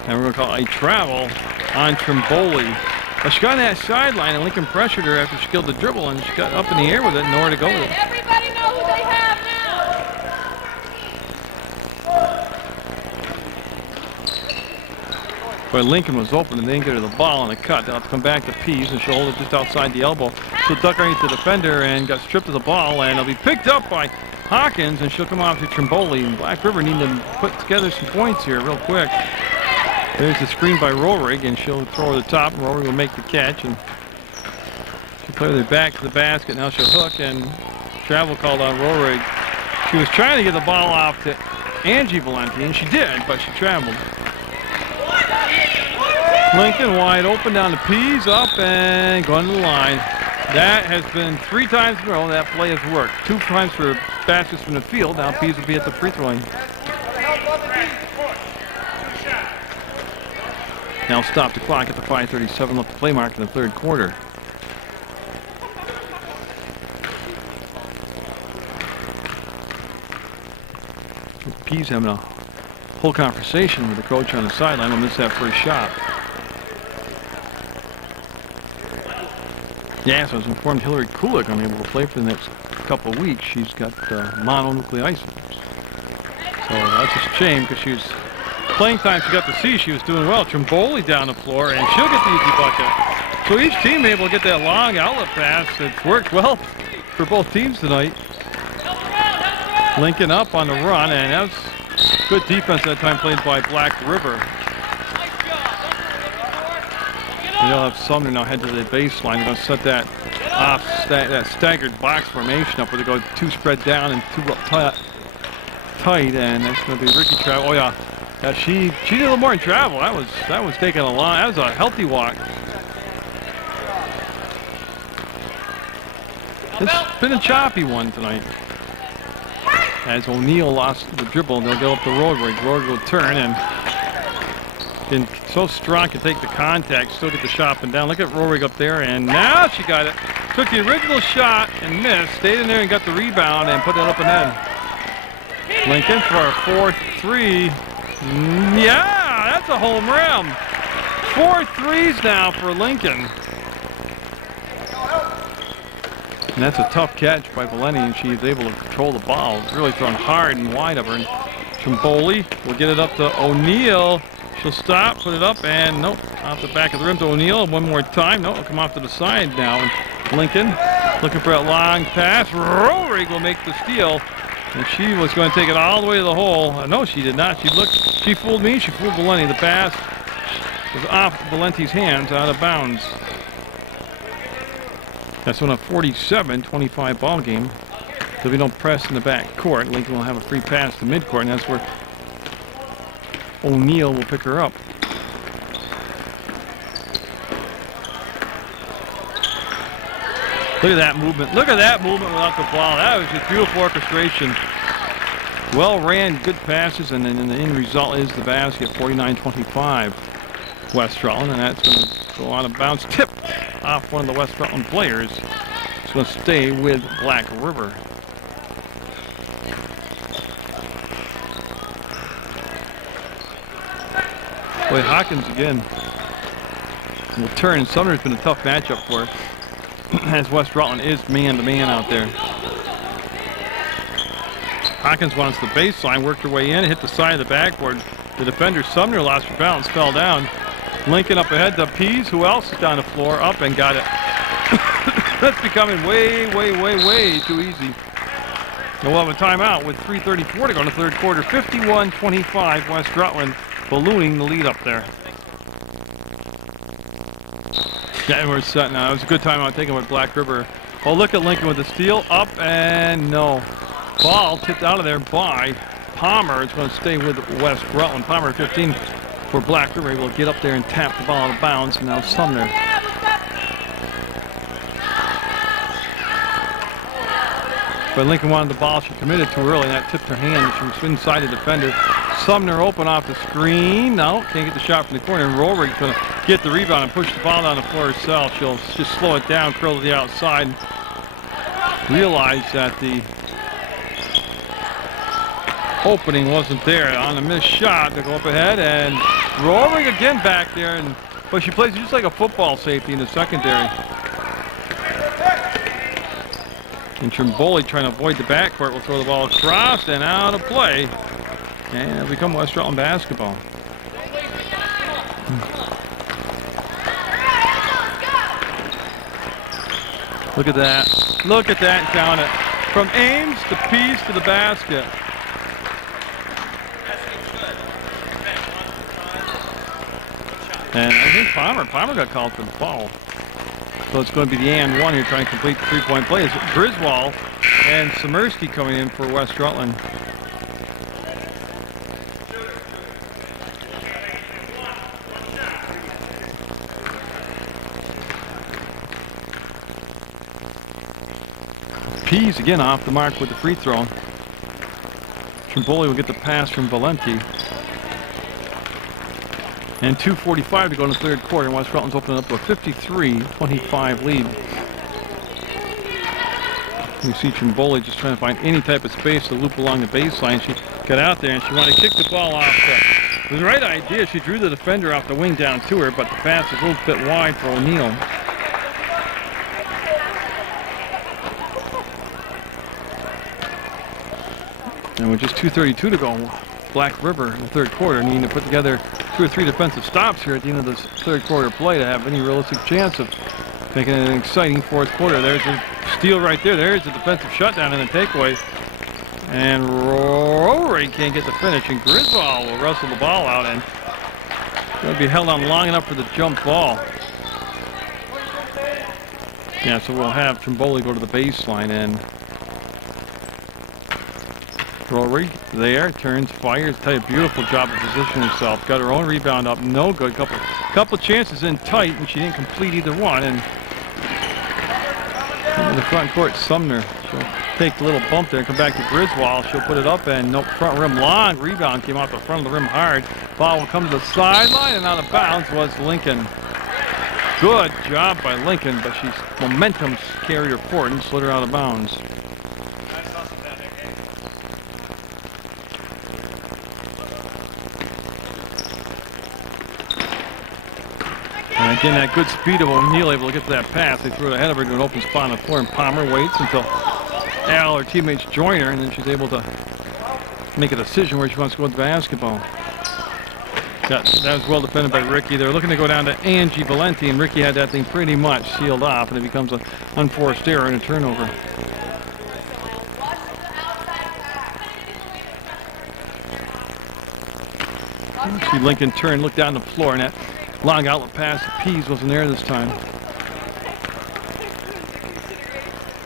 And we're going to call a travel on Trimboli. But she got on that sideline, and Lincoln pressured her after she killed the dribble, and she got up in the air with it, nowhere to go with it. Everybody know who they have now. But Lincoln was open, and they didn't get her the ball on the cut. They'll have to come back to Pease, and she'll hold it just outside the elbow. She'll duck underneath the defender and got stripped of the ball, and it'll be picked up by Hawkins, and she'll come off to Trimboli. And Black River need to put together some points here real quick. There's the screen by Rohrig, and she'll throw her the top, and Rohrig will make the catch, and she'll play with her back to the basket. Now she'll hook, and travel called on Rohrig. She was trying to get the ball off to Angie Valenti, and she did, but she traveled. Lincoln wide open down to Pease, up and going to the line. That has been 3 times in a row that play has worked. 2 times for baskets from the field. Now Pease will be at the free throw line. Now stop the clock at the 5:37 left to play mark in the 3rd quarter. Pease having a whole conversation with the coach on the sideline. Will miss that first shot. Yes, I was informed Hillary Kulik unable to play for the next couple of weeks. She's got mononucleosis. So that's a shame because she was playing time she got to see. She was doing well. Trimboli down the floor, and she'll get the easy bucket. So each team able to get that long outlet pass. It's worked well for both teams tonight. Lincoln up on the run, and that was good defense that time played by Black River. They'll have Sumner now head to the baseline. They're going to set that that staggered box formation up where they go 2 spread down and 2 up tight, and that's going to be Ricky Travel. Oh yeah, she did a little more in travel. That was taking a long. That was a healthy walk. It's been a choppy one tonight. As O'Neal lost the dribble, they'll go up the Rohrig. Rohrig will turn and been so strong to take the contact, still get the shot and down. Look at Rohrig up there, and now she got it. Took the original shot and missed, stayed in there and got the rebound and put it up and in. Lincoln for a 4-3. Yeah, that's a home run. 4 threes now for Lincoln. And that's a tough catch by Valenti, and she is able to control the ball. It's really thrown hard and wide of her. And Trimboli will get it up to O'Neal. She'll stop, put it up, and nope, off the back of the rim to O'Neal. One more time. No, it'll come off to the side now. And Lincoln looking for a long pass. Rohrig will make the steal. And she was going to take it all the way to the hole. No, she did not. She fooled me. She fooled Valenti. The pass was off Valenti's hands, out of bounds. That's on a 47-25 ball game. There'll be no press in the back court. Lincoln will have a free pass to midcourt, and that's where O'Neal will pick her up. Look at that movement. Look at that movement without the ball. That was just beautiful orchestration. Well ran, good passes, and then the end result is the basket, 49-25 West Rutland, and that's going to go on a bounce tip off one of the West Rutland players. It's going to stay with Black River. Boy, Hawkins again will turn. Sumner's been a tough matchup for her, as West Rutland is man-to-man out there. Hawkins wants the baseline, worked her way in, hit the side of the backboard. The defender, Sumner, lost her balance, fell down. Lincoln up ahead to Pease. Who else is down the floor? Up and got it. That's becoming way too easy. We'll have a timeout with 3:34 to go in the 3rd quarter. 51-25 West Rutland, ballooning the lead up there. Yeah, and we're set now. It was a good timeout taken with Black River. Oh, look at Lincoln with the steal. Up and no. Ball tipped out of there by Palmer. It's going to stay with West Rutland. Palmer 15 for Black River. Able to get up there and tap the ball out of bounds. And now Sumner. But Lincoln wanted the ball. She committed too early, and that tipped her hand. She was inside the defender. Sumner open off the screen. No, can't get the shot from the corner. And Rohrig's going to get the rebound and push the ball down the floor herself. She'll just slow it down, curl to the outside. Realize that the opening wasn't there on a missed shot. They go up ahead and Roaring again back there, but she plays just like a football safety in the secondary. And Trimboli trying to avoid the backcourt will throw the ball across and out of play. And it'll become West Rutland basketball. Look at that. Look at that down it. From Ames to Pease to the basket. And I think Palmer got called for the foul. So it's going to be the and one here trying to complete the three-point play. It's Griswold and Samirsky coming in for West Rutland. Pease again off the mark with the free throw. Trimboli will get the pass from Valenti. And 2:45 to go in the third quarter, and West Rutland's opening up to a 53-25 lead. You see Trimboli just trying to find any type of space to loop along the baseline. She got out there and she wanted to kick the ball off. It was the right idea. She drew the defender off the wing down to her, but the pass was a little bit wide for O'Neill. And with just 2:32 to go, Black River in the third quarter needing to put together 2 or 3 defensive stops here at the end of this third quarter play to have any realistic chance of making it an exciting fourth quarter. There's a steal right there. There's a defensive shutdown and a takeaway. And Rory can't get the finish, and Griswold will wrestle the ball out, and it'll be held on long enough for the jump ball. Yeah, so we'll have Trimboli go to the baseline, and Rory there, turns, fires, tell you, beautiful job of positioning herself. Got her own rebound up, no good. Couple chances in tight, and she didn't complete either one. And in the front court, Sumner, she'll take the little bump there and come back to Griswold. She'll put it up, and nope, front rim long rebound came off the front of the rim hard. Ball will come to the sideline, and out of bounds was Lincoln. Good job by Lincoln, but she's momentum carried her forward and slid her out of bounds. And again, that good speed of O'Neill able to get to that pass. They threw it ahead of her to an open spot on the floor, and Palmer waits until Al, her teammates, join her, and then she's able to make a decision where she wants to go with the basketball. That was well defended by Ricky. They're looking to go down to Angie Valenti, and Ricky had that thing pretty much sealed off, and it becomes an unforced error and a turnover. See Lincoln turn, look down the floor, and that long outlet pass to Pease wasn't there this time.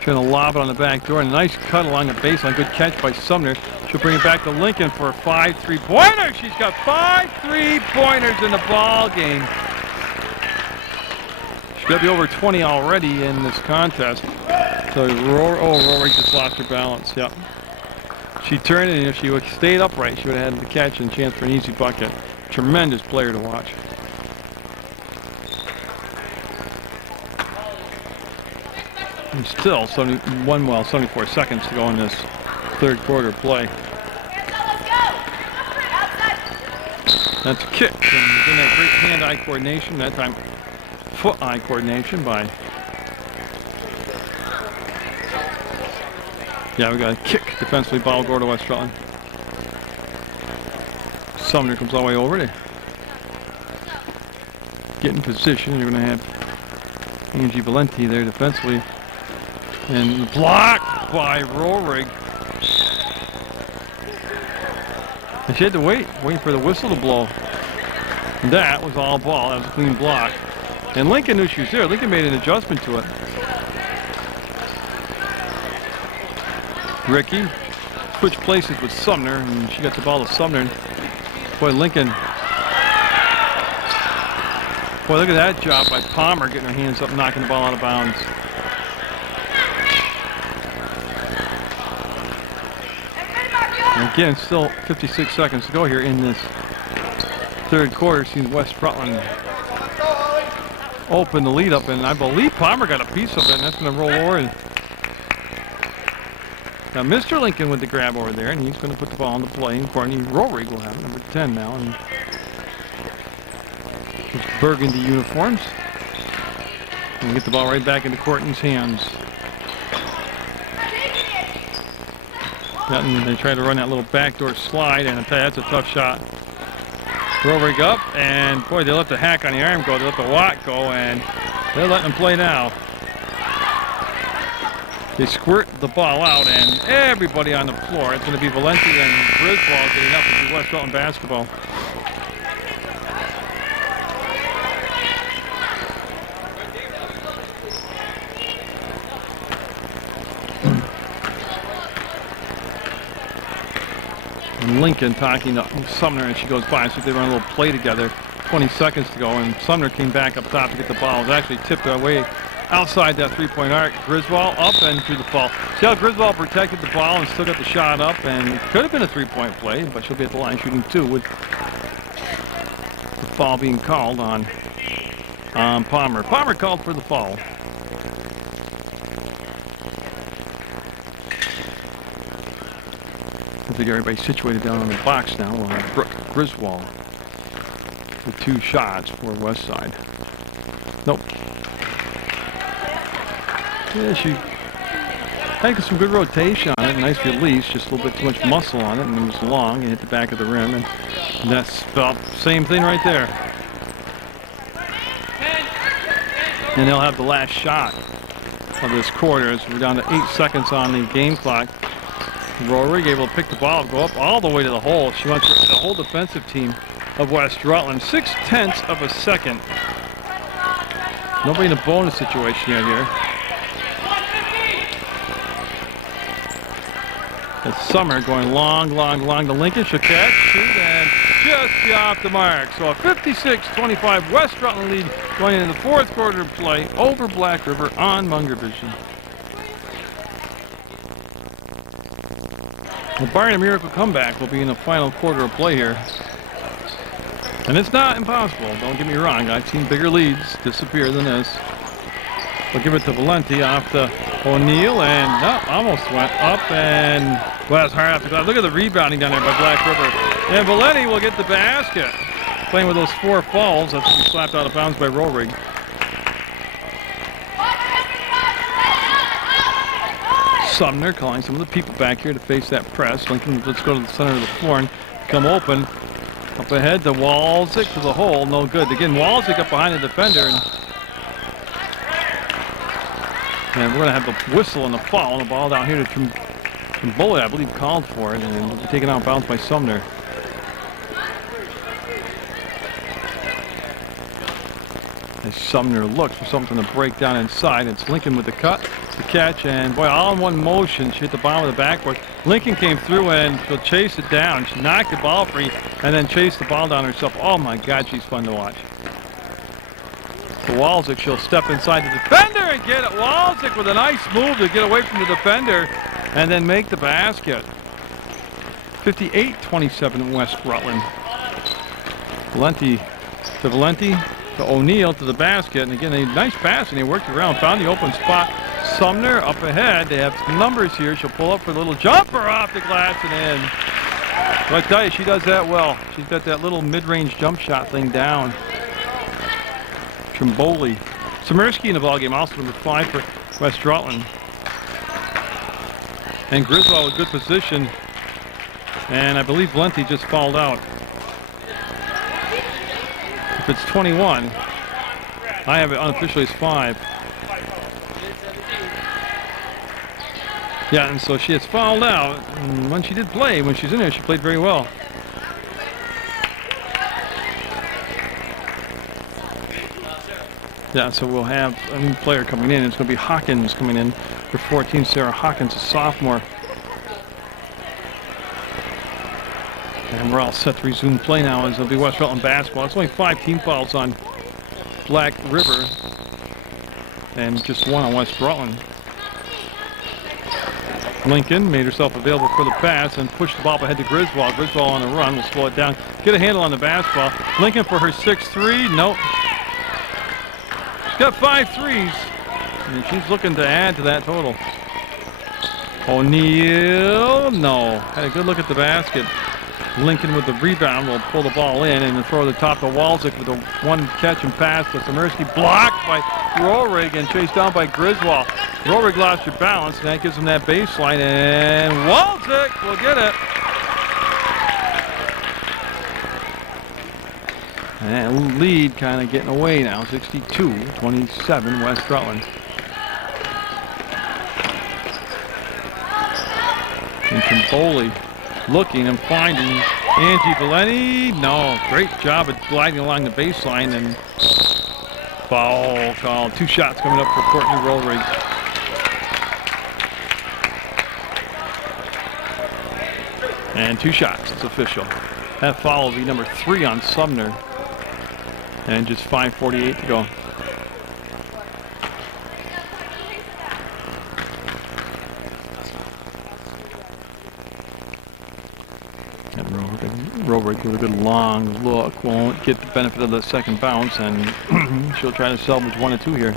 Trying to lob it on the back door, and a nice cut along the baseline. Good catch by Sumner. She'll bring it back to Lincoln for a 5 3-pointer. She's got 5 3-pointers in the ball game. She's got to be over 20 already in this contest. So Rory just lost her balance. Yep. She turned, and if she would have stayed upright, she would have had the catch and chance for an easy bucket. Tremendous player to watch. And still 74 seconds to go in this third quarter play. That's a kick. And again, that great hand-eye coordination. That time, foot-eye coordination by... Yeah, we got a kick defensively. Ball go to West Rutland. Sumner comes all the way over to get in position. You're going to have Angie Valenti there defensively. And blocked by Rohrig. And she had to wait for the whistle to blow. And that was all ball. That was a clean block. And Lincoln knew she was there. Lincoln made an adjustment to it. Ricky switched places with Sumner, and she got the ball to Sumner. Boy, Lincoln. Boy, look at that job by Palmer getting her hands up, knocking the ball out of bounds. And again, still 56 seconds to go here in this third quarter. Seeing West Rutland open the lead up, and I believe Palmer got a piece of it, and that's going to roll over. And now Mr. Lincoln with the grab over there, and he's going to put the ball on the play, and Courtney Rorig will have it, number 10 now. And it's burgundy uniforms. And get the ball right back into Courtney's hands. And they try to run that little backdoor slide, and I tell you, that's a tough shot. Rorig up, and boy, they let the hack on the arm go, they let the watt go, and they're letting them play now. They squirt the ball out, and everybody on the floor. It's going to be Valenti and Griswold getting up to do West Rutland basketball. Lincoln talking to Sumner, and she goes by. So they run a little play together. 20 seconds to go, and Sumner came back up top to get the ball. It was actually tipped away outside that three-point arc. Griswold up and through the fall. See how Griswold protected the ball and still got the shot up, and it could have been a three-point play, but she'll be at the line shooting two with the foul being called on Palmer. Palmer called for the foul. I think everybody's situated down on the box now. We'll have Brooke Griswold with 2 shots for West Side. Nope. Yeah, I think some good rotation on it. Nice release, just a little bit too much muscle on it, and it was long. It hit the back of the rim, and that's about the same thing right there. And they'll have the last shot of this quarter as we're down to 8 seconds on the game clock. Rorig able to pick the ball, go up all the way to the hole. She wants the whole defensive team of West Rutland. 0.6 of a second. Nobody in a bonus situation yet here. It's Summer going long to Lincoln. She'll catch, shoot, and just be off the mark. So a 56-25 West Rutland lead going into the 4th quarter of play over Black River on Munger Vision. The barring a miracle comeback will be in the final quarter of play here. And it's not impossible, don't get me wrong. I've seen bigger leads disappear than this. We'll give it to Valenti off to O'Neill, and no, almost went up, and well, that's hard off the glass. Look at the rebounding down there by Black River. And Valenti will get the basket. Playing with those 4 fouls, that's going to be slapped out of bounds by Rorig. Sumner calling some of the people back here to face that press. Lincoln, let's go to the center of the floor and come open. Up ahead to Walczyk to the hole. No good. Again, Walczyk up behind the defender. And we're going to have the whistle and the foul. And the ball down here to Trimboli, I believe, called for it. And taken out of bounds by Sumner. As Sumner looks for something to break down inside. It's Lincoln with the cut, the catch, and boy, all in one motion. She hit the bottom of the backboard. Lincoln came through and she'll chase it down. She knocked the ball free and then chased the ball down herself. Oh my God, she's fun to watch. So Walczyk, she'll step inside the defender and get it. Walczyk with a nice move to get away from the defender and then make the basket. 58-27 West Rutland. Valenti to Valenti. To O'Neill to the basket, and again a nice pass, and he worked around, found the open spot. Sumner up ahead. They have some numbers here. She'll pull up for a little jumper off the glass and in. But I tell you, she does that well. She's got that little mid-range jump shot thing down. Trimboli, Samirsky in the ballgame, also number 5 for West Rutland. And Griswold with good position, and I believe Valenti just fouled out. If it's 21, I have it unofficially as 5. Yeah, and so she has fouled out. And when she did play, when she's in there, she played very well. Yeah, so we'll have a new player coming in. It's going to be Hawkins coming in for 14. Sarah Hawkins, a sophomore. And we're all set to resume play now as it'll be West Rutland basketball. It's only 5 team fouls on Black River and just 1 on West Rutland. Lincoln made herself available for the pass and pushed the ball ahead to Griswold. Griswold on the run will slow it down, get a handle on the basketball. Lincoln for her 6-3. Nope. got 5 threes, and she's looking to add to that total. O'Neal, no. Had a good look at the basket. Lincoln with the rebound will pull the ball in and throw the top to Walczyk with a one catch and pass to Samirsky. Blocked by Rohrig and chased down by Griswold. Rohrig lost your balance, and that gives him that baseline, and Walczyk will get it. And that lead kind of getting away now, 62-27 West Rutland. And Trimboli looking and finding Angie Valenti. No, great job of gliding along the baseline, and foul call. 2 shots coming up for Courtney Rohrig. And 2 shots, it's official. That foul will be number 3 on Sumner. And just 5:48 to go. Rohrig with a good long look, won't get the benefit of the second bounce, and she'll try to salvage 1 or 2 here.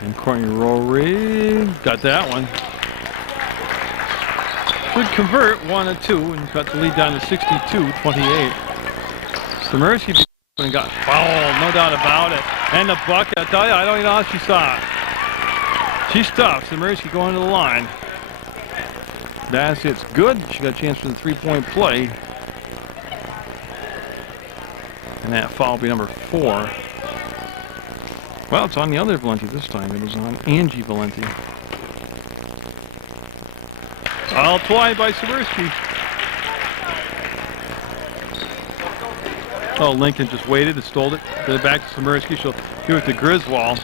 And Courtney Rohrig got that one. Could convert 1 or 2 and cut the lead down to 62-28. Samirsky and got fouled, no doubt about it. And the bucket, I tell you, I don't even know how she saw it. She's tough. Samirsky going to the line. Basket's good. She got a chance for the 3-point play. And that foul will be number 4. Well, it's on the other Valenti this time. It was on Angie Valenti. Foul applied by Samirsky. Oh, Lincoln just waited and stole it. Get it back to Samirsky. She'll give it to Griswold.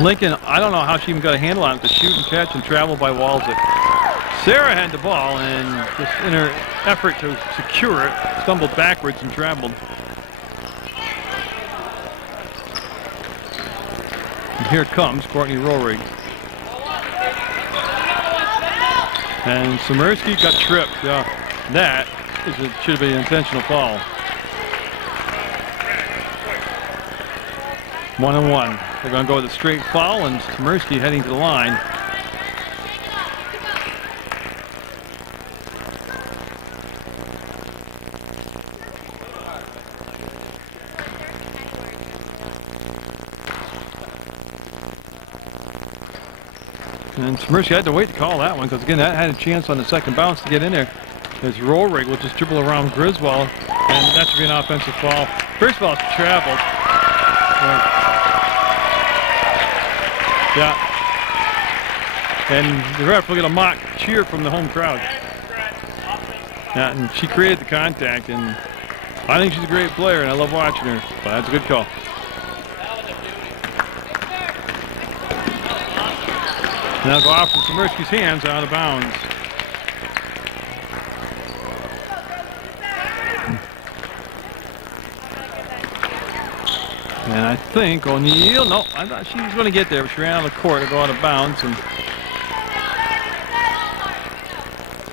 Lincoln, I don't know how she even got a handle on it, to shoot and catch and travel by Walczyk. Sarah had the ball, and just in her effort to secure it, stumbled backwards and traveled. And here comes Courtney Rohrig. And Samirsky got tripped. Yeah, that should have been an intentional foul. 1-1. They're going to go with a straight foul, and Samirsky heading to the line. And Samirsky had to wait to call that one, because again, that had a chance on the second bounce to get in there. As Rohrig will just dribble around Griswold, and that should be an offensive foul. Griswold's traveled. Yeah. And the ref will get a mock cheer from the home crowd. Yeah, and she created the contact, and I think she's a great player, and I love watching her, but that's a good call. And that'll go off from Samirsky's hands, out of bounds. And I think O'Neal, no, I thought she was going to get there, but she ran out of the court to go out of bounds. And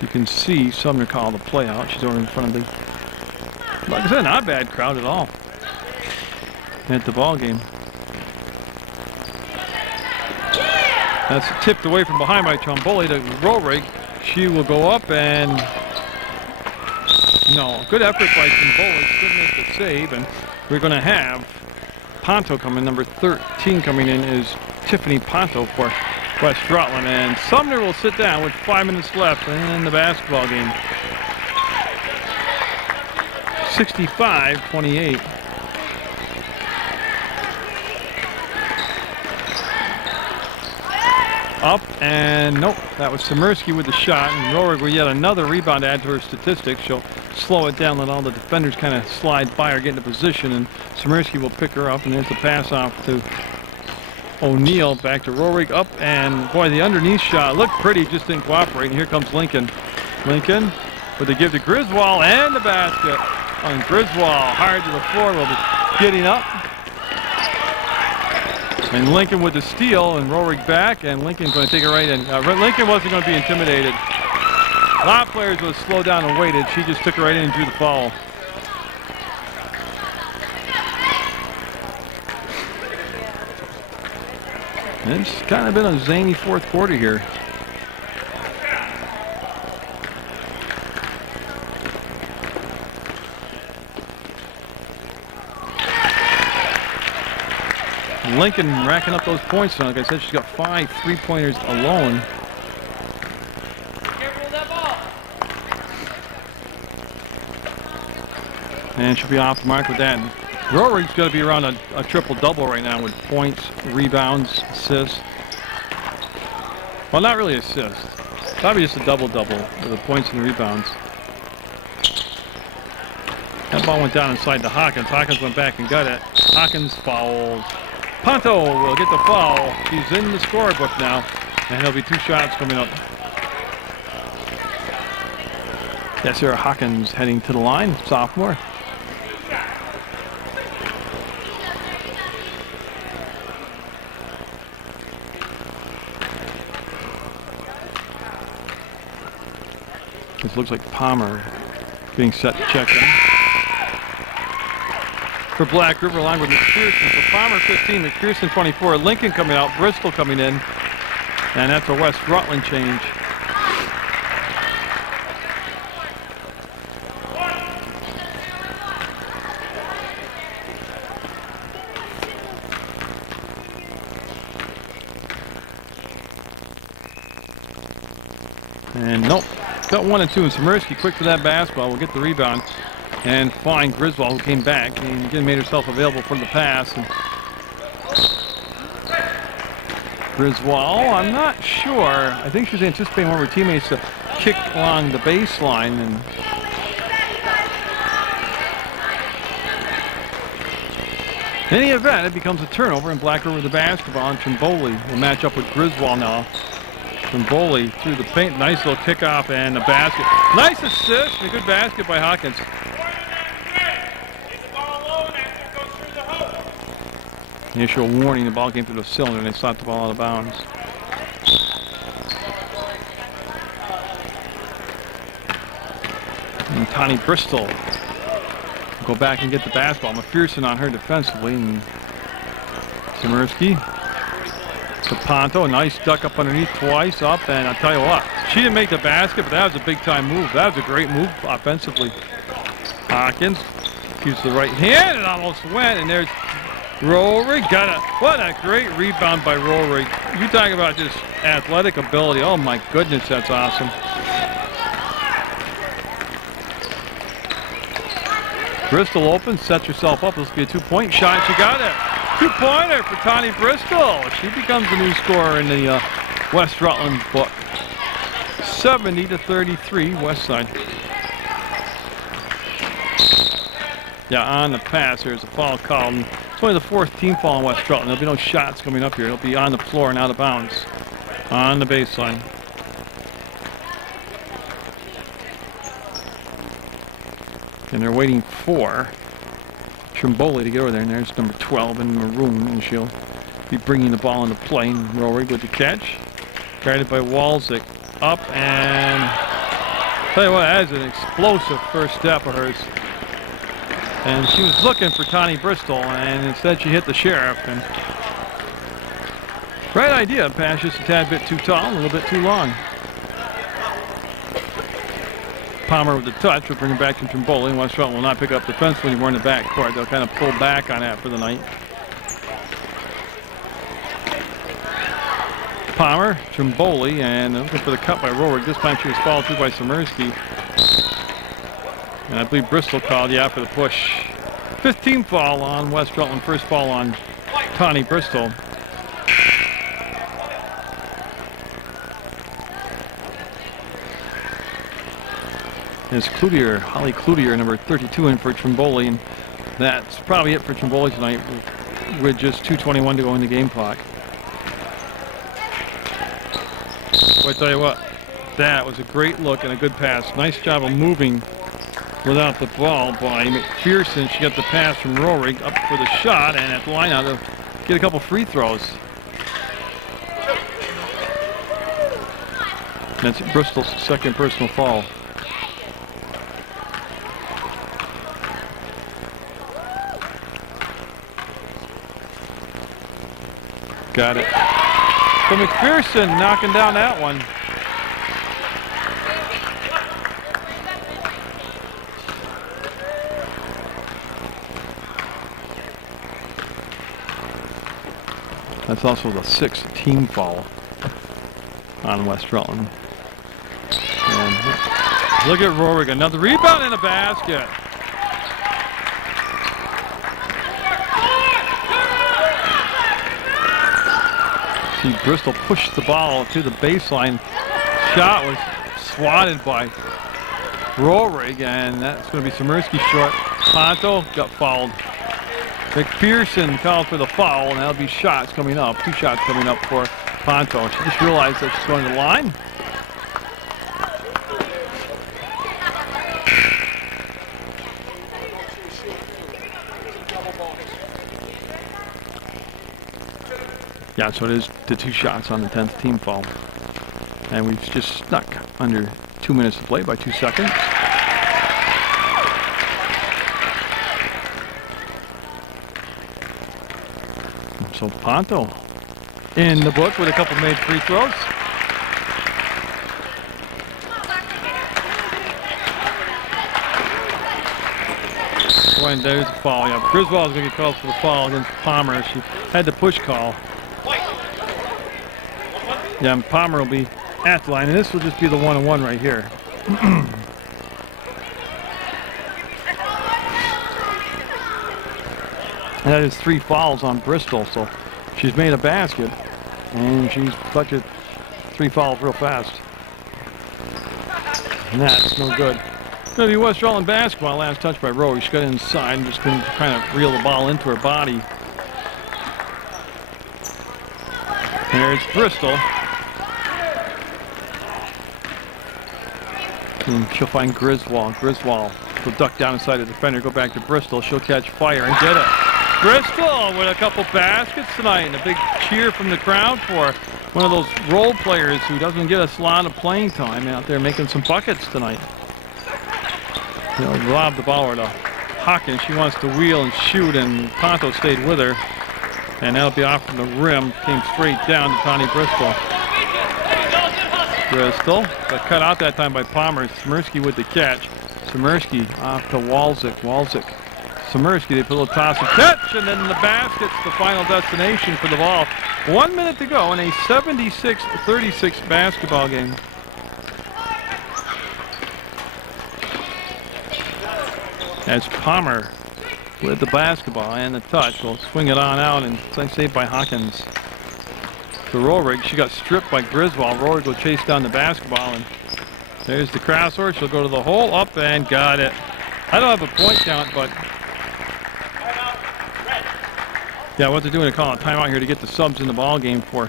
you can see Sumner call the play out. She's over in front of the, like I said, not a bad crowd at all at the ball game. That's tipped away from behind by Trimboli to Rohrig. She will go up, and no, good effort by Trimboli. Couldn't make the save, and we're going to have Ponto coming, number 13 coming in is Tiffany Ponto for West Rutland, and Sumner will sit down with 5 minutes left in the basketball game. 65-28. Up, and nope, that was Samirsky with the shot, and Rohrig with yet another rebound to add to her statistics. She'll slow it down, let all the defenders kind of slide by her, get into position, and Samirsky will pick her up, and there's the pass off to O'Neal, back to Rohrig, up, and boy, the underneath shot looked pretty, just didn't cooperate, and here comes Lincoln. Lincoln with the give to Griswold, and the basket on Griswold, hard to the floor, will be getting up. And Lincoln with the steal, and Rohrig back, and Lincoln's going to take it right in. Lincoln wasn't going to be intimidated. A lot of players would have slowed down and waited. She just took her right in and drew the foul. And it's kind of been a zany fourth quarter here. Lincoln racking up those points now. Like I said, she's got 5 3-pointers alone. And she'll be off the mark with that. Rorig's going to be around a triple-double right now with points, rebounds, assists. Well, not really assists. Probably just a double-double with the points and the rebounds. That ball went down inside to Hawkins. Hawkins went back and got it. Hawkins fouled. Ponto will get the foul. She's in the scorebook now. And there'll be 2 shots coming up. Yes, Sarah Hawkins heading to the line, sophomore. This looks like Palmer being set to check in. For Black River, line with McPherson. So Palmer 15, McPherson 24, Lincoln coming out, Bristol coming in. And that's a West Rutland change. And nope. Got 1 and 2, and Smirski quick to that basketball. Will get the rebound and find Griswold, who came back and again made herself available for the pass. And Griswold, I'm not sure. I think she was anticipating one of her teammates to kick along the baseline. And in any event, it becomes a turnover, and Black River the basketball, and Trimboli will match up with Griswold now. Trimboli through the paint, nice little kickoff and a basket. Nice assist, and a good basket by Hawkins. Initial warning, the ball came through the cylinder and they slapped the ball out of bounds. And Tani Bristol will go back and get the basketball. McPherson on her defensively, and Smirski. Ponto, a nice duck up underneath twice up, and I'll tell you what, she didn't make the basket, but that was a big time move. That was a great move offensively. Hawkins gives the right hand, it almost went, and there's Rorig. What a great rebound by Rorig. You talk about just athletic ability. Oh my goodness, that's awesome. Bristol open, sets herself up. This will be a 2-point shot. She got it. 2-pointer for Tani Bristol. She becomes the new scorer in the West Rutland book. 70-33, West Side. Yeah, on the pass, there's a foul called. It's only the 4th team foul in West Rutland. There'll be no shots coming up here. It'll be on the floor and out of bounds on the baseline. And they're waiting for Trimboli to get over there, and there's number 12 in maroon, and she'll be bringing the ball into play. And Rorig with the catch, guarded by Walczyk, up, and tell you what, that is an explosive first step of hers. And she was looking for Tani Bristol, and instead she hit the sheriff. And right idea, pass just a tad bit too tall, a little bit too long. Palmer with the touch will bring it back to Trimboli, and West Rutland will not pick up defensively anymore in the backcourt. They'll kind of pull back on that for the night. Palmer, Trimboli, and looking for the cut by Rorig. This time she was fouled through by Smirski. And I believe Bristol called, yeah, for the push. 15th foul on West Rutland, first foul on Tani Bristol. Is Cloutier, Holly Cloutier, number 32 in for Trimboli, and that's probably it for Trimboli tonight with just 2:21 to go in the game clock. Well, I tell you what, that was a great look and a good pass. Nice job of moving without the ball by McPherson. She got the pass from Rorig up for the shot, and at the line now to get a couple free throws. That's Bristol's second personal foul. Got it. So McPherson knocking down that one. That's also the 6th team foul on West Rutland. And look at Rorick, another rebound in the basket. See, Bristol pushed the ball to the baseline. Shot was swatted by Rorick, and that's going to be Samirsky short. Ponto got fouled. McPherson called for the foul, and that'll be shots coming up. 2 shots coming up for Ponto. She just realized that she's going to the line. Yeah, so it is the 2 shots on the 10th team foul. And we've just stuck under 2 minutes to play by 2 seconds. So Ponto in the book with a couple made free throws. And there's a foul. Yeah, Griswold's going to get called for the foul against Palmer. She had the push call. Yeah, and Palmer will be at the line, and this will just be the 1-on-1 right here. And that is 3 fouls on Bristol, so she's made a basket, and she's collected 3 fouls real fast. And that's no good. Going to be West Rutland basketball. Last touch by Rowe. She got inside and just couldn't kind of reel the ball into her body. There's Bristol. And she'll find Griswold. Griswold will duck down inside the defender, go back to Bristol. She'll catch fire and get it. Bristol with a couple baskets tonight, and a big cheer from the crowd for one of those role players who doesn't get a lot of playing time out there making some buckets tonight. You know, lobbed the ball to Hawkins. She wants to wheel and shoot, and Ponto stayed with her. And that'll be off from the rim. Came straight down to Tawny Bristol. Bristol got cut out that time by Palmer. Samirsky with the catch. Samirsky off to Walczyk. Walczyk. Samirsky, they put a little toss and catch, and then the basket's the final destination for the ball. 1 minute to go in a 76-36 basketball game. As Palmer with the basketball and the touch will swing it on out, and saved by Hawkins. To Rohrig, she got stripped by Griswold. Rohrig will chase down the basketball, and there's the crossover. She'll go to the hole, up, and got it. I don't have a point count, but yeah, what they're doing, to call a timeout here to get the subs in the ball game for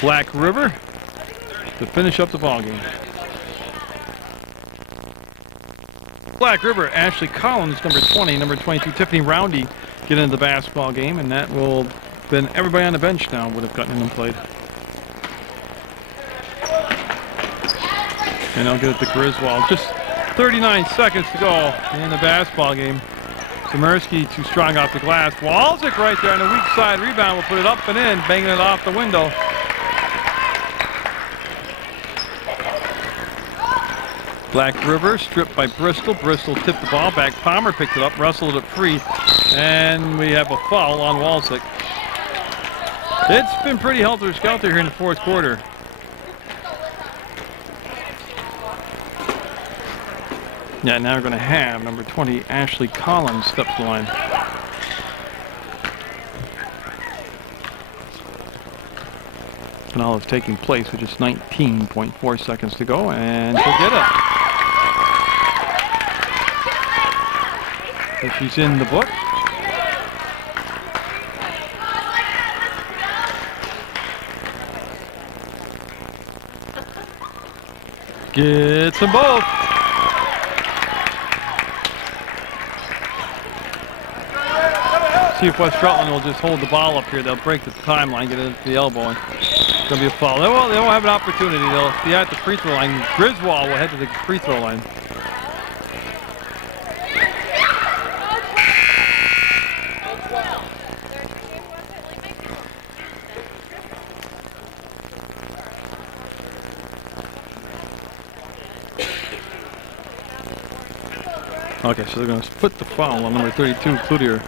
Black River to finish up the ball game. Black River, Ashley Collins, number 20, number 22, Tiffany Roundy get into the basketball game, and that will then everybody on the bench now would have gotten in and played. And I'll get it to Griswold. Just 39 seconds to go in the basketball game. Samirsky too strong off the glass. Walczyk right there on the weak side rebound will put it up and in, banging it off the window. Black River stripped by Bristol. Bristol tipped the ball back. Palmer picked it up, wrestled it free, and we have a foul on Walczyk. It's been pretty helter-skelter here in the 4th quarter. Yeah, now we're going to have number 20, Ashley Collins, step to the line. And all is taking place with just 19.4 seconds to go, and she'll get it. So she's in the book. Gets them both. See if West Rutland will just hold the ball up here. They'll break the timeline, get it at the elbow. And Gonna be a foul. They won't have an opportunity. They'll be at the free throw line. Griswold will head to the free throw line. Okay, so they're going to put the foul on number 32, Cloutier.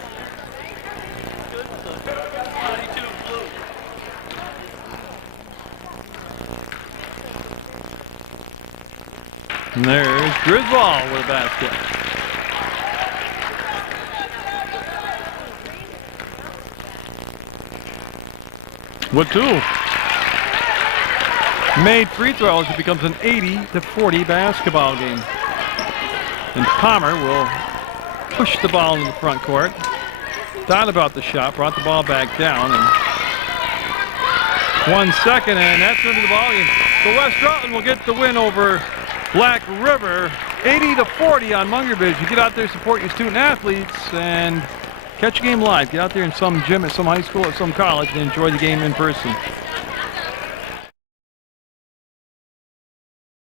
And there's Griswold with a basket. With two made free throws, it becomes an 80-40 basketball game. And Palmer will push the ball into the front court. Thought about the shot, brought the ball back down, and 1 second, and that's into the ball game. So West Rutland will get the win over Black River, 80-40 on Munger Bridge. You get out there, support your student athletes, and catch a game live. Get out there in some gym at some high school or some college and enjoy the game in person.